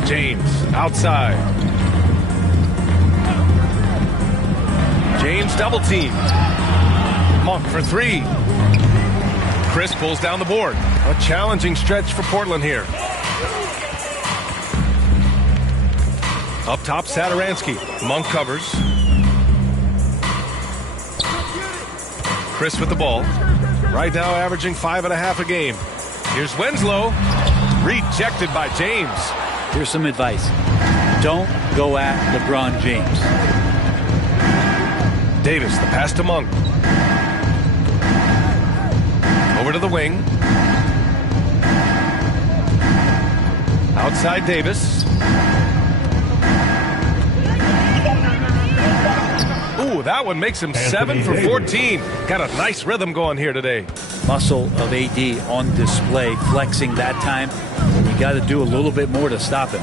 James outside. James double team. Monk for 3. Chris pulls down the board. A challenging stretch for Portland here. Up top, Satoransky. Monk covers. Chris with the ball. Right now averaging 5.5 a game. Here's Winslow. Rejected by James. Here's some advice. Don't go at LeBron James. Davis, the pass to Monk. Over to the wing. Outside Davis. Ooh, that one makes him 7 for 14. Got a nice rhythm going here today. Muscle of AD on display, flexing that time. You got to do a little bit more to stop him.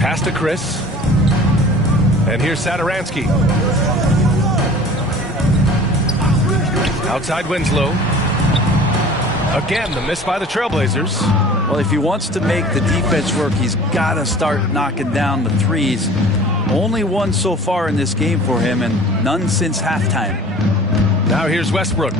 Pass to Chris. And here's Satoransky. Outside Winslow. Again, the miss by the Trailblazers. Well, if he wants to make the defense work, he's got to start knocking down the threes. Only one so far in this game for him, and none since halftime. Now here's Westbrook.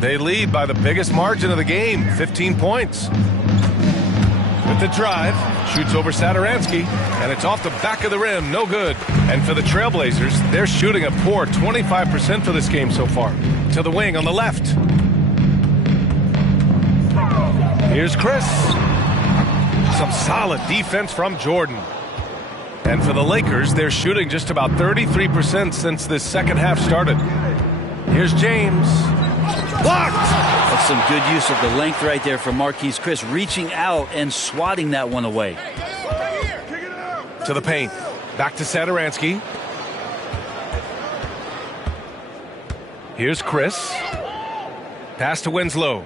They lead by the biggest margin of the game, 15 points. With the drive, shoots over Satoransky, and it's off the back of the rim, no good. And for the Trailblazers, they're shooting a poor 25% for this game so far. To the wing on the left. Here's Chris. Some solid defense from Jordan. And for the Lakers, they're shooting just about 33% since this second half started. Here's James. Blocked! That's some good use of the length right there from Marquise Chris, reaching out and swatting that one away. To the paint. Back to Satoransky. Here's Chris. Pass to Winslow.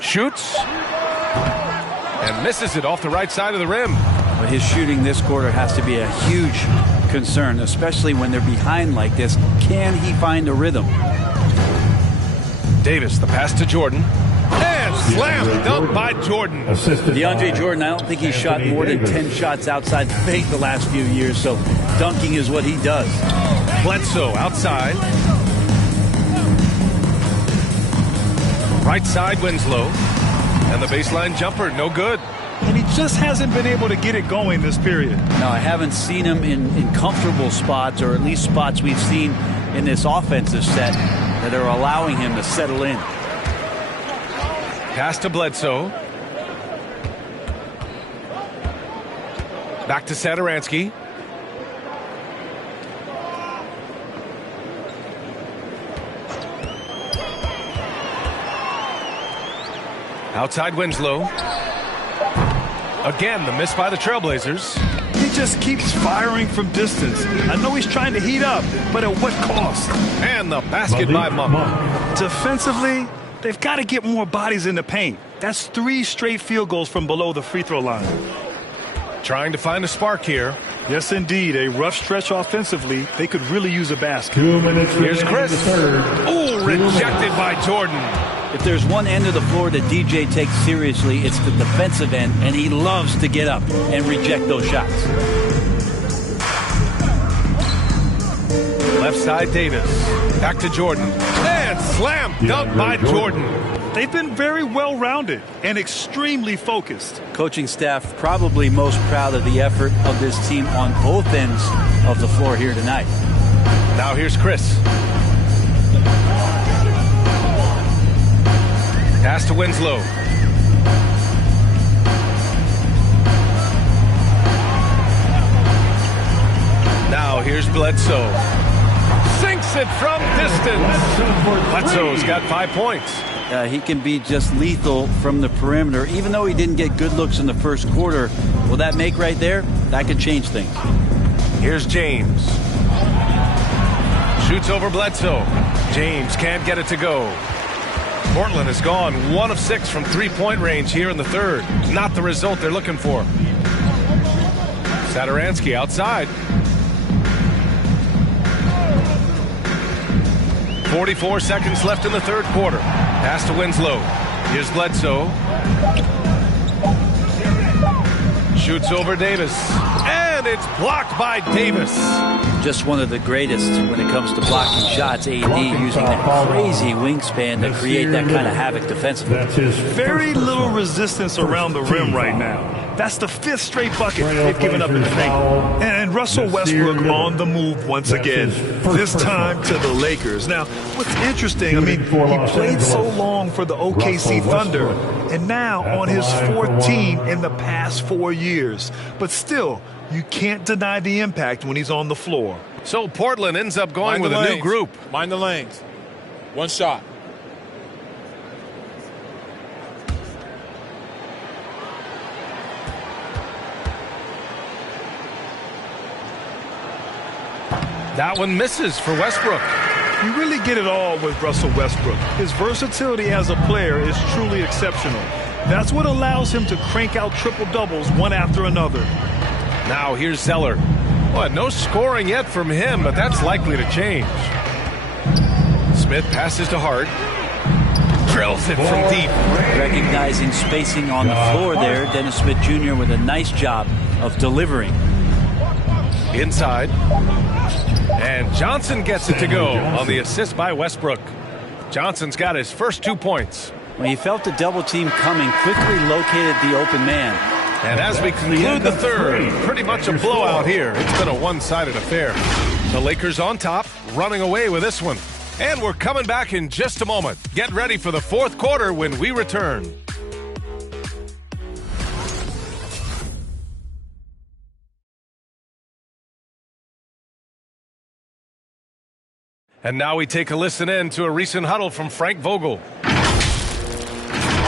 Shoots. And misses it off the right side of the rim. But his shooting this quarter has to be a huge concern, especially when they're behind like this. Can he find a rhythm? Davis, the pass to Jordan. And slam dunked by Jordan. DeAndre Jordan, I don't think he's shot more than 10 shots outside the paint the last few years, so dunking is what he does. Bledsoe outside. Right side Winslow. And the baseline jumper, no good. And he just hasn't been able to get it going this period. No, I haven't seen him in comfortable spots, or at least spots we've seen in this offensive set that are allowing him to settle in. Pass to Bledsoe. Back to Satoransky. Outside Winslow. Again, the miss by the Trailblazers. He just keeps firing from distance. I know he's trying to heat up, but at what cost? And the basket by Monk. Defensively, they've got to get more bodies in the paint. That's 3 straight field goals from below the free throw line. Trying to find a spark here. Yes, indeed. A rough stretch offensively. They could really use a basket. 2 minutes. Here's Chris. Ooh, rejected by Jordan. If there's one end of the floor that DJ takes seriously, it's the defensive end, and he loves to get up and reject those shots. Left side Davis. Back to Jordan. And slam dunk by Jordan. They've been very well-rounded and extremely focused. Coaching staff probably most proud of the effort of this team on both ends of the floor here tonight. Now here's Chris. Pass to Winslow. Now here's Bledsoe. Sinks it from distance. Bledsoe's got 5 points. He can be just lethal from the perimeter. Even though he didn't get good looks in the first quarter, will that make right there? That could change things. Here's James. Shoots over Bledsoe. James can't get it to go. Portland has gone 1 of 6 from 3-point range here in the third. Not the result they're looking for. Satoransky outside. 44 seconds left in the third quarter. Pass to Winslow. Here's Bledsoe. Shoots over Davis. And it's blocked by Davis. Just one of the greatest when it comes to blocking shots. AD using that crazy wingspan to create that kind of havoc defensively. Very little resistance around the rim right now. That's the 5th straight bucket they've given up in the paint. And Russell Westbrook on the move once again, this time to the Lakers. Now, what's interesting, I mean, he played so long for the OKC Thunder, and now on his 4th team in the past 4 years. But still, you can't deny the impact when he's on the floor. So Portland ends up going with a new group. Mind the lanes. One shot. That one misses for Westbrook. You really get it all with Russell Westbrook. His versatility as a player is truly exceptional. That's what allows him to crank out triple-doubles one after another. Now here's Zeller. Well, no scoring yet from him, but that's likely to change. Smith passes to Hart. Drills it from deep. Recognizing spacing on the floor there, Dennis Smith Jr. with a nice job of delivering. Inside. And Johnson gets it to go on the assist by Westbrook. Johnson's got his first 2 points. When he felt the double team coming, quickly located the open man. And as we conclude the third, pretty much a blowout here. It's been a one-sided affair. The Lakers on top, running away with this one. And we're coming back in just a moment. Get ready for the fourth quarter when we return. And now we take a listen in to a recent huddle from Frank Vogel.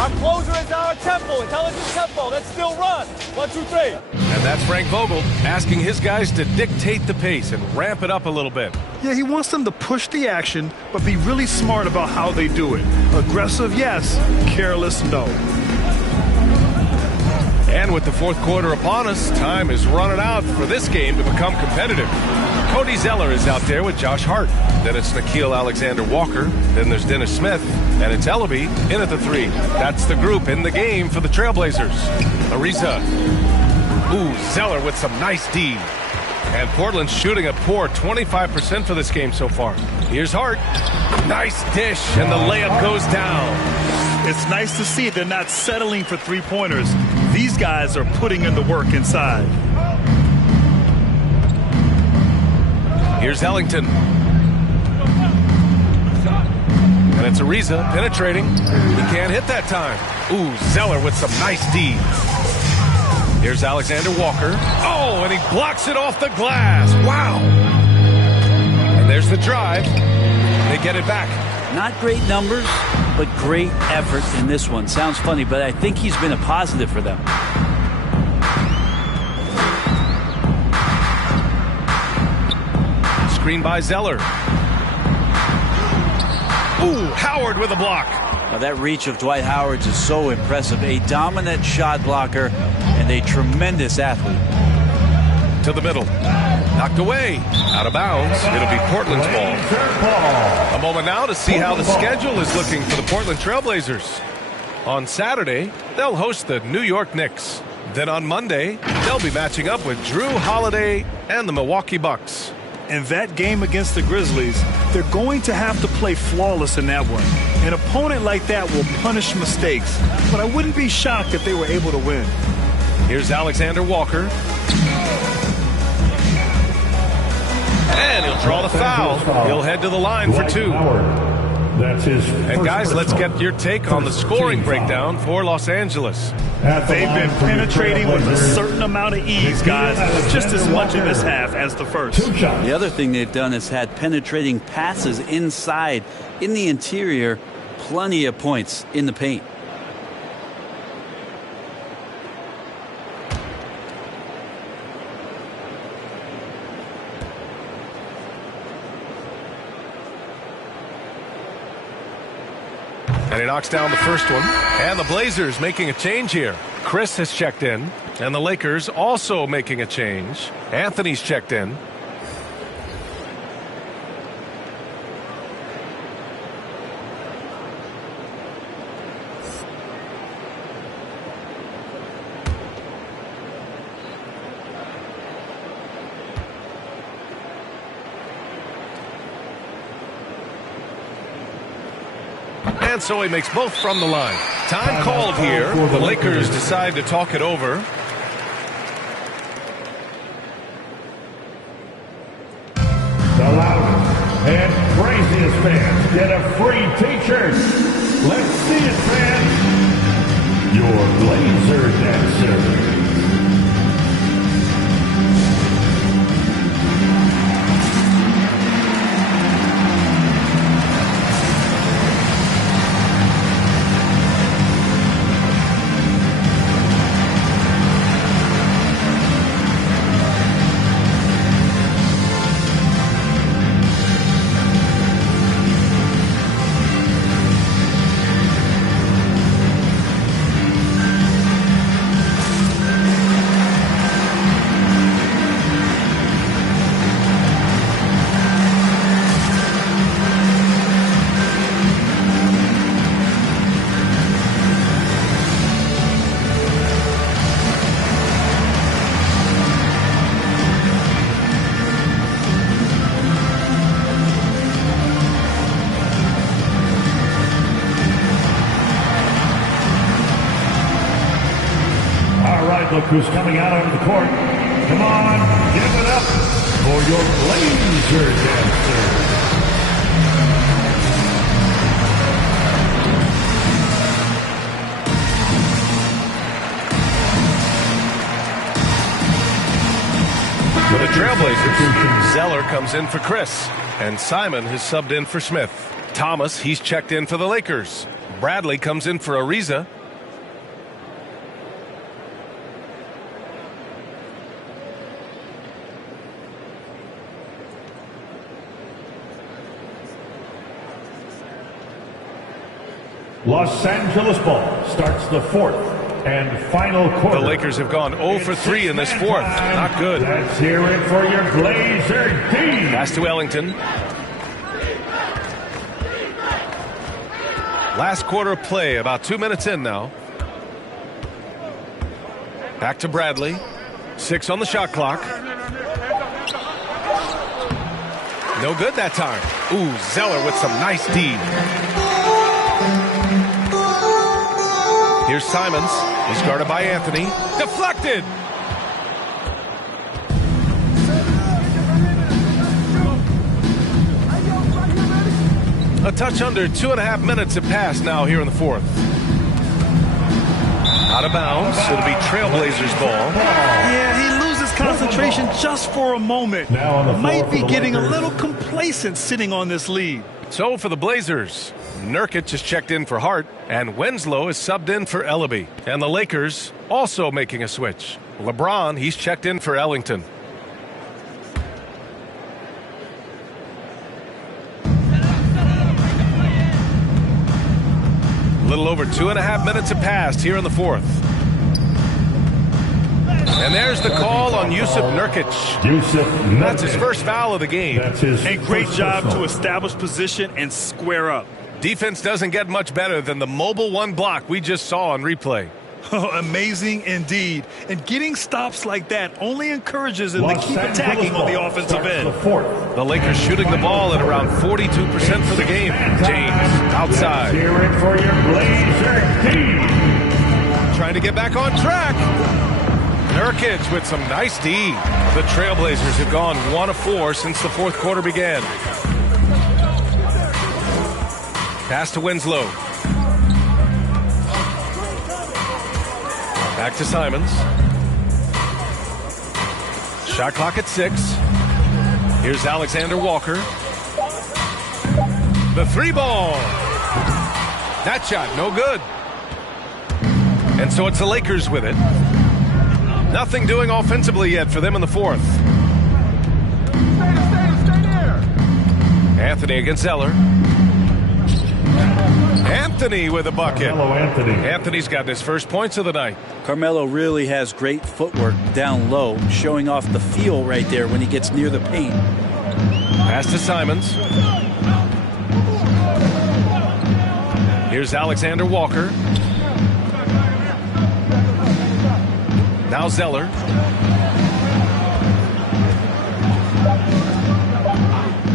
Our closer is our tempo, intelligent tempo. Let's still run. 1, 2, 3. And that's Frank Vogel asking his guys to dictate the pace and ramp it up a little bit. Yeah, he wants them to push the action, but be really smart about how they do it. Aggressive, yes. Careless, no. And with the fourth quarter upon us, time is running out for this game to become competitive. Cody Zeller is out there with Josh Hart. Then it's Nickeil Alexander-Walker. Then there's Dennis Smith. And it's Ellaby in at the 3. That's the group in the game for the Trailblazers. Ariza. Ooh, Zeller with some nice D. And Portland's shooting a poor 25% for this game so far. Here's Hart. Nice dish, and the layup goes down. It's nice to see they're not settling for three-pointers. These guys are putting in the work inside. Here's Ellington. And it's Ariza penetrating. He can't hit that time. Ooh, Zeller with some nice D. Here's Alexander Walker. Oh, and he blocks it off the glass. Wow. And there's the drive. They get it back. Not great numbers, but great effort in this one. Sounds funny, but I think he's been a positive for them. Screen by Zeller. Ooh, Howard with a block. Now that reach of Dwight Howard's is so impressive. A dominant shot blocker and a tremendous athlete. To the middle. Knocked away. Out of bounds. It'll be Portland's ball. A moment now to see how the schedule is looking for the Portland Trailblazers. On Saturday, they'll host the New York Knicks. Then on Monday, they'll be matching up with Drew Holiday and the Milwaukee Bucks. In that game against the Grizzlies, they're going to have to play flawless in that one. An opponent like that will punish mistakes, but I wouldn't be shocked if they were able to win. Here's Alexander Walker. And he'll draw the foul. He'll head to the line for 2. That's his and guys, let's get your take on the scoring breakdown for Los Angeles. They've been penetrating with a certain amount of ease, guys, just as much in this half as the first. The other thing they've done is had penetrating passes inside, in the interior, plenty of points in the paint. And he knocks down the first one. And the Blazers making a change here. Chris has checked in. And the Lakers also making a change. Anthony's checked in. And so he makes both from the line. Time called here. The Lakers decide to talk it over. The loudest and craziest fans get a free t-shirt. Let's see it, fans. Your Blazer dancer. Look who's coming out onto the court. Come on, give it up for your Blazer dancer. For the Trailblazers, Zeller comes in for Chris. And Simon has subbed in for Smith. Thomas, he's checked in for the Lakers. Bradley comes in for Ariza. Los Angeles ball starts the fourth and final quarter. The Lakers have gone 0 for 3 in this fourth. Not good. Let's hear it for your Blazer D. Pass to Ellington. Last quarter of play, about 2 minutes in now. Back to Bradley. 6 on the shot clock. No good that time. Ooh, Zeller with some nice D. Here's Simons. He's guarded by Anthony. Deflected! A touch under 2.5 minutes have passed now here in the fourth. Out of bounds. It'll be Trailblazers ball. Yeah, he loses concentration just for a moment. Might be getting a little complacent sitting on this lead. So for the Blazers, Nurkic is checked in for Hart, and Winslow is subbed in for Ellaby. And the Lakers also making a switch. LeBron, he's checked in for Ellington. A little over 2.5 minutes have passed here in the fourth. And there's the call on Yusuf Nurkic. That's his first foul of the game. A great job to establish position and square up. Defense doesn't get much better than the mobile one block we just saw on replay. Oh, amazing indeed. And getting stops like that only encourages them to keep attacking on the offensive end. The Lakers shooting the ball at around 42% for the game. James outside. Hear it for your Blazer D. Trying to get back on track. Nurkic with some nice D. The Trailblazers have gone 1 of 4 since the fourth quarter began. Pass to Winslow. Back to Simons. Shot clock at 6. Here's Alexander Walker. The 3-ball. That shot, no good. And so it's the Lakers with it. Nothing doing offensively yet for them in the fourth. Anthony against Zeller. Anthony with a bucket. Anthony's got his first points of the night. Carmelo really has great footwork down low, showing off the feel right there when he gets near the paint. Pass to Simons. Here's Alexander Walker. Now Zeller.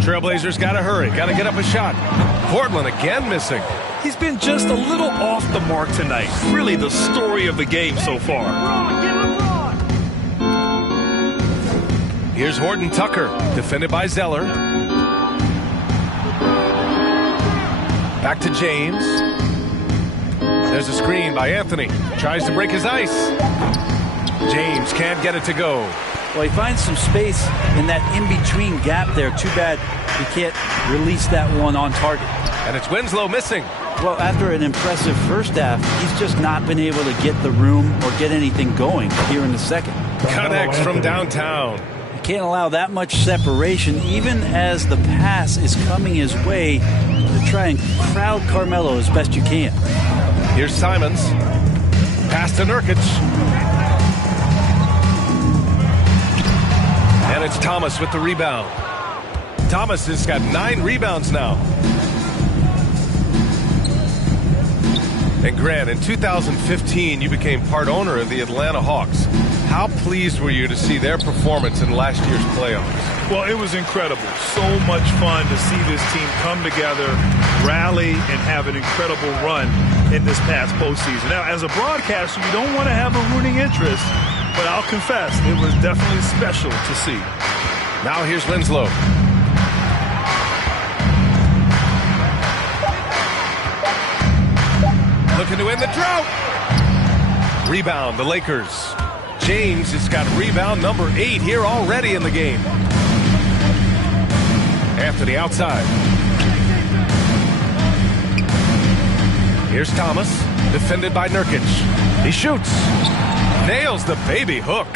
Trailblazers got to hurry. Got to get up a shot. Portland again missing. He's been just a little off the mark tonight. Really the story of the game so far. Here's Horton Tucker, defended by Zeller. Back to James. There's a screen by Anthony. Tries to break his ice. James can't get it to go. Well, he finds some space in that in-between gap there. Too bad he can't release that one on target. And it's Winslow missing. Well, after an impressive first half, he's just not been able to get the room or get anything going here in the second. Connects from downtown. You can't allow that much separation, even as the pass is coming his way, to try and crowd Carmelo as best you can. Here's Simons. Pass to Nurkic. And it's Thomas with the rebound. Thomas has got 9 rebounds now. And Grant, in 2015, you became part owner of the Atlanta Hawks. How pleased were you to see their performance in last year's playoffs? Well, it was incredible. So much fun to see this team come together, rally, and have an incredible run in this past postseason. Now, as a broadcaster, you don't want to have a rooting interest, but I'll confess, it was definitely special to see. Now here's Winslow. Looking to win the drought. Rebound, the Lakers. James has got rebound number 8 here already in the game. Anthony outside. Here's Thomas, defended by Nurkic. He shoots. Nails the baby hook.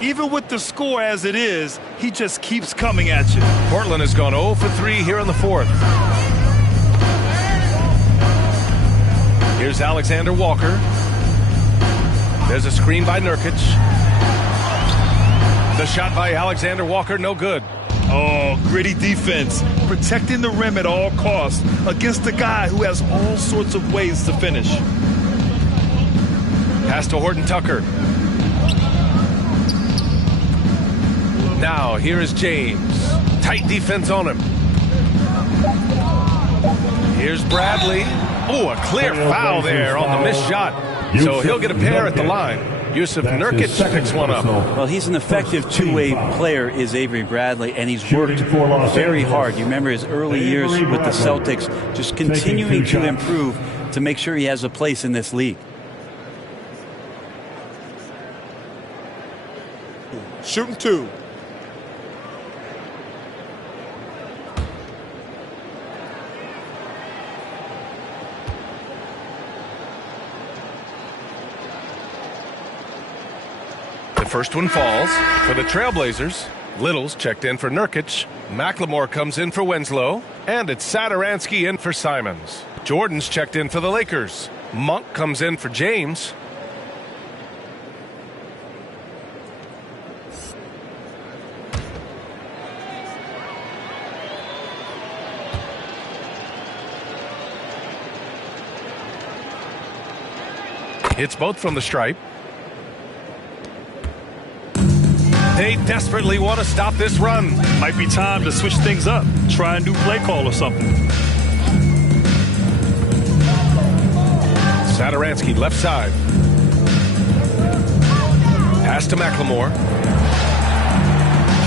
Even with the score as it is, he just keeps coming at you. Portland has gone 0 for 3 here in the fourth. Here's Alexander Walker. There's a screen by Nurkic. The shot by Alexander Walker, no good. Oh, gritty defense. Protecting the rim at all costs against a guy who has all sorts of ways to finish. Pass to Horton Tucker. Now, here is James. Tight defense on him. Here's Bradley. Oh, a clear foul there on the missed shot. So he'll get a pair at the line. Yusuf Nurkic picks one up. Well, he's an effective two-way player, is Avery Bradley, and he's worked very hard. You remember his early years with the Celtics, just continuing to improve to make sure he has a place in this league. Shooting 2. The first one falls for the Trailblazers. Little's checked in for Nurkic. McLemore comes in for Winslow. And it's Satoransky in for Simons. Jordan's checked in for the Lakers. Monk comes in for James. Hits both from the stripe. They desperately want to stop this run. Might be time to switch things up. Try a new play call or something. Satoransky left side. Pass to McLemore.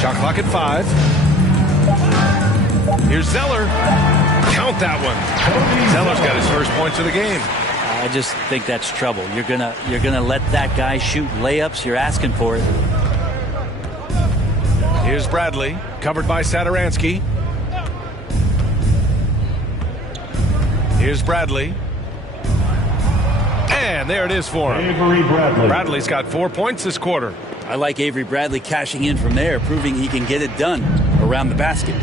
Shot clock at 5. Here's Zeller. Count that one. Zeller's got his first points of the game. I just think that's trouble. You're gonna let that guy shoot layups. You're asking for it. Here's Bradley, covered by Satoransky. Here's Bradley. And there it is for him. Avery Bradley. Bradley's got 4 points this quarter. I like Avery Bradley cashing in from there, proving he can get it done around the basket.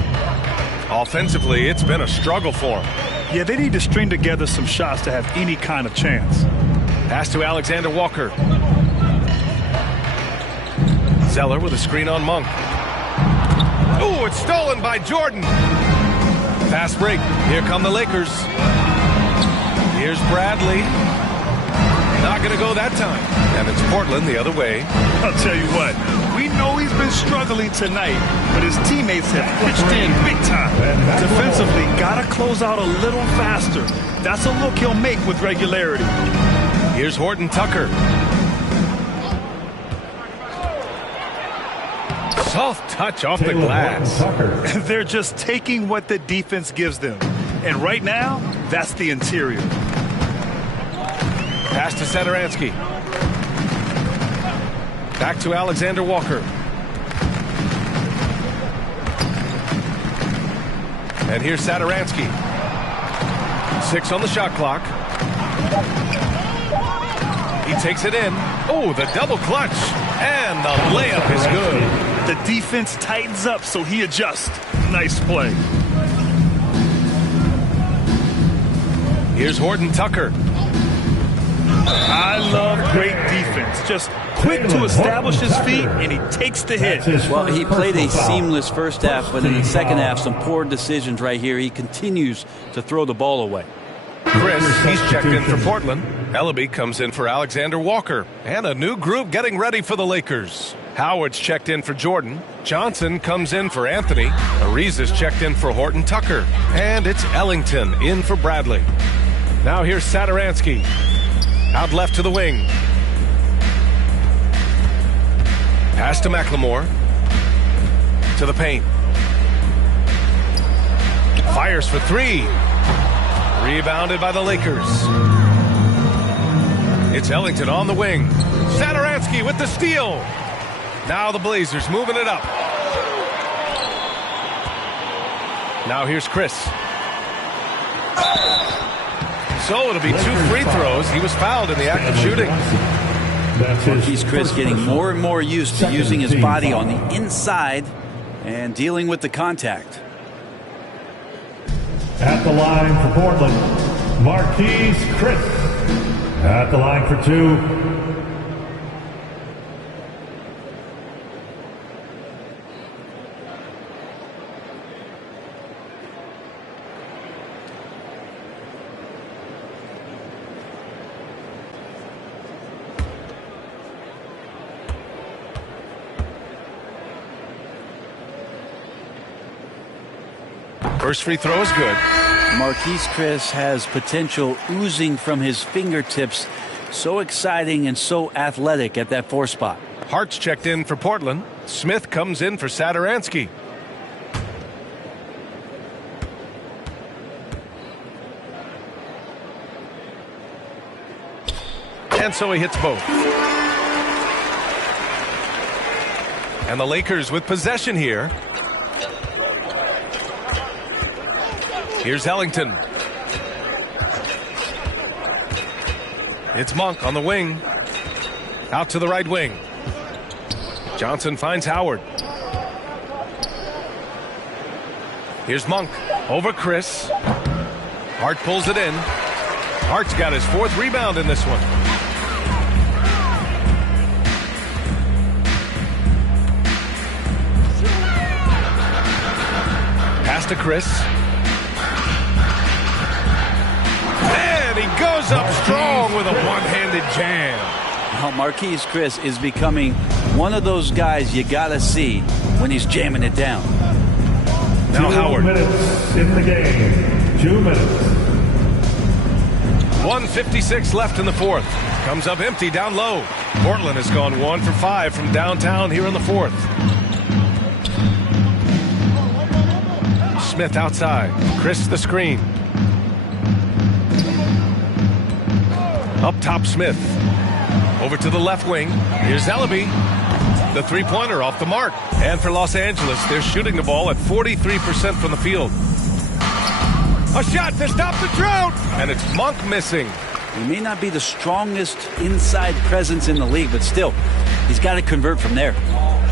Offensively, it's been a struggle for him. Yeah, they need to string together some shots to have any kind of chance. Pass to Alexander Walker. Zeller with a screen on Monk. Oh, it's stolen by Jordan. Fast break. Here come the Lakers. Here's Bradley. Not going to go that time. And it's Portland the other way. I'll tell you what, we know he's been struggling tonight, but his teammates have pitched in big time. Defensively, got to close out a little faster. That's a look he'll make with regularity. Here's Horton Tucker. Soft touch off the glass. They're just taking what the defense gives them. And right now, that's the interior. Pass to Satoransky. Back to Alexander Walker. And here's Satoransky. 6 on the shot clock. He takes it in. Oh, the double clutch. And the layup is good. The defense tightens up, so he adjusts. Nice play. Here's Horton Tucker. I love great defense. Just quick to establish his feet, and he takes the hit. Well, he played a seamless first half, but in the second half, some poor decisions right here. He continues to throw the ball away. Chris, he's checked in for Portland. Ellaby comes in for Alexander Walker. And a new group getting ready for the Lakers. Howard's checked in for Jordan. Johnson comes in for Anthony. Ariza's checked in for Horton Tucker. And it's Ellington in for Bradley. Now here's Satoransky. Out left to the wing. Pass to McLemore. To the paint. Fires for 3. Rebounded by the Lakers. It's Ellington on the wing. Satoransky with the steal. Now the Blazers moving it up. Now here's Chris. So it'll be 2 free throws. He was fouled in the act of shooting. Marquise Chris getting more and more used to using his body on the inside and dealing with the contact. At the line for Portland, Marquise Chris. At the line for 2. First free throw is good. Marquise Chris has potential oozing from his fingertips. So exciting and so athletic at that 4 spot. Hart's checked in for Portland. Smith comes in for Sadaransky. And so he hits both. And the Lakers with possession here. Here's Ellington. It's Monk on the wing. Out to the right wing. Johnson finds Howard. Here's Monk over Chris. Hart pulls it in. Hart's got his 4th rebound in this one. Pass to Chris. And he goes up strong with a one-handed jam. Well, Marquise Chris is becoming one of those guys you gotta see when he's jamming it down. Now Howard. 2 minutes in the game. 2 minutes. 1:56 left in the 4th. Comes up empty down low. Portland has gone 1 for 5 from downtown here in the 4th. Smith outside. Chris the screen. Up top Smith. Over to the left wing. Here's Ellaby. The three-pointer off the mark. And for Los Angeles, they're shooting the ball at 43% from the field. A shot to stop the drought. And it's Monk missing. He may not be the strongest inside presence in the league, but still, he's got to convert from there.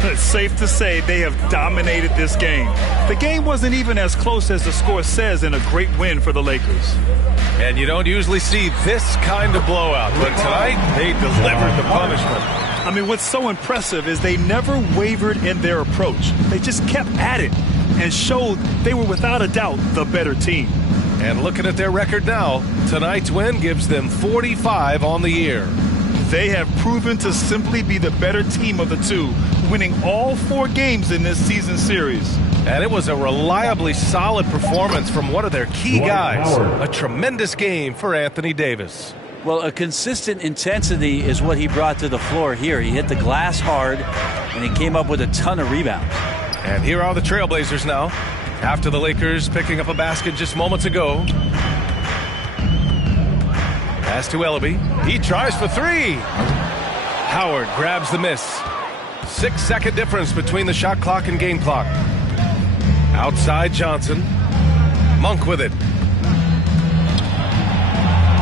It's safe to say they have dominated this game. The game wasn't even as close as the score says in a great win for the Lakers. And you don't usually see this kind of blowout, but tonight they delivered the punishment. I mean, what's so impressive is they never wavered in their approach. They just kept at it and showed they were without a doubt the better team. And looking at their record now, tonight's win gives them 45 on the year. They have proven to simply be the better team of the two, winning all 4 games in this season series. And it was a reliably solid performance from one of their key guys. A tremendous game for Anthony Davis. Well, a consistent intensity is what he brought to the floor here. He hit the glass hard, and he came up with a ton of rebounds. And here are the Trailblazers now, after the Lakers picking up a basket just moments ago. Pass to Ellaby. He tries for 3. Howard grabs the miss. 6-second difference between the shot clock and game clock. Outside Johnson. Monk with it.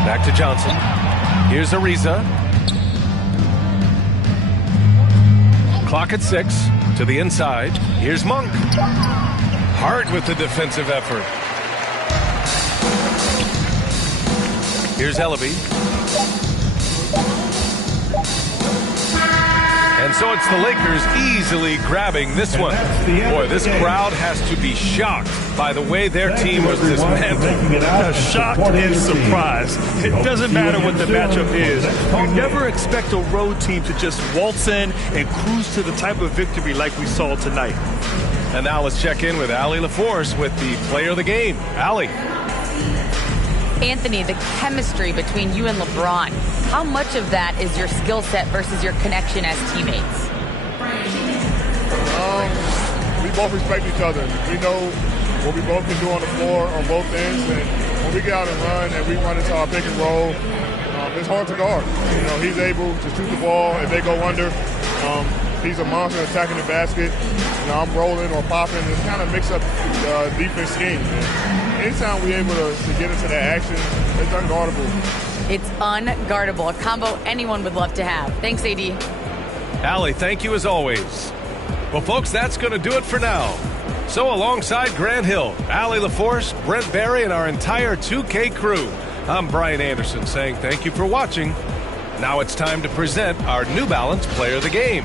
Back to Johnson. Here's Ariza. Clock at 6. To the inside. Here's Monk. Hart with the defensive effort. Here's Ellaby. And so it's the Lakers easily grabbing this one. Boy, this crowd has to be shocked by the way their team was dismantled. Shocked and surprised. It doesn't matter what the matchup is. You never expect a road team to just waltz in and cruise to the type of victory like we saw tonight. And now let's check in with Allie LaForce with the player of the game. Allie. Anthony, the chemistry between you and LeBron, how much of that is your skill set versus your connection as teammates? We both respect each other. We know what we both can do on the floor on both ends, and when we get out and run and we run into our pick and roll, it's hard to guard. You know, he's able to shoot the ball if they go under. he's a monster attacking the basket. I'm rolling or popping and kind of mix up defense schemes. And anytime we're able to get into that action, it's unguardable. It's unguardable, a combo anyone would love to have. Thanks, AD. Allie, thank you as always. Well, folks, that's going to do it for now. So alongside Grant Hill, Allie LaForce, Brent Barry, and our entire 2K crew, I'm Brian Anderson saying thank you for watching. Now it's time to present our New Balance Player of the Game,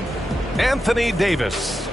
Anthony Davis.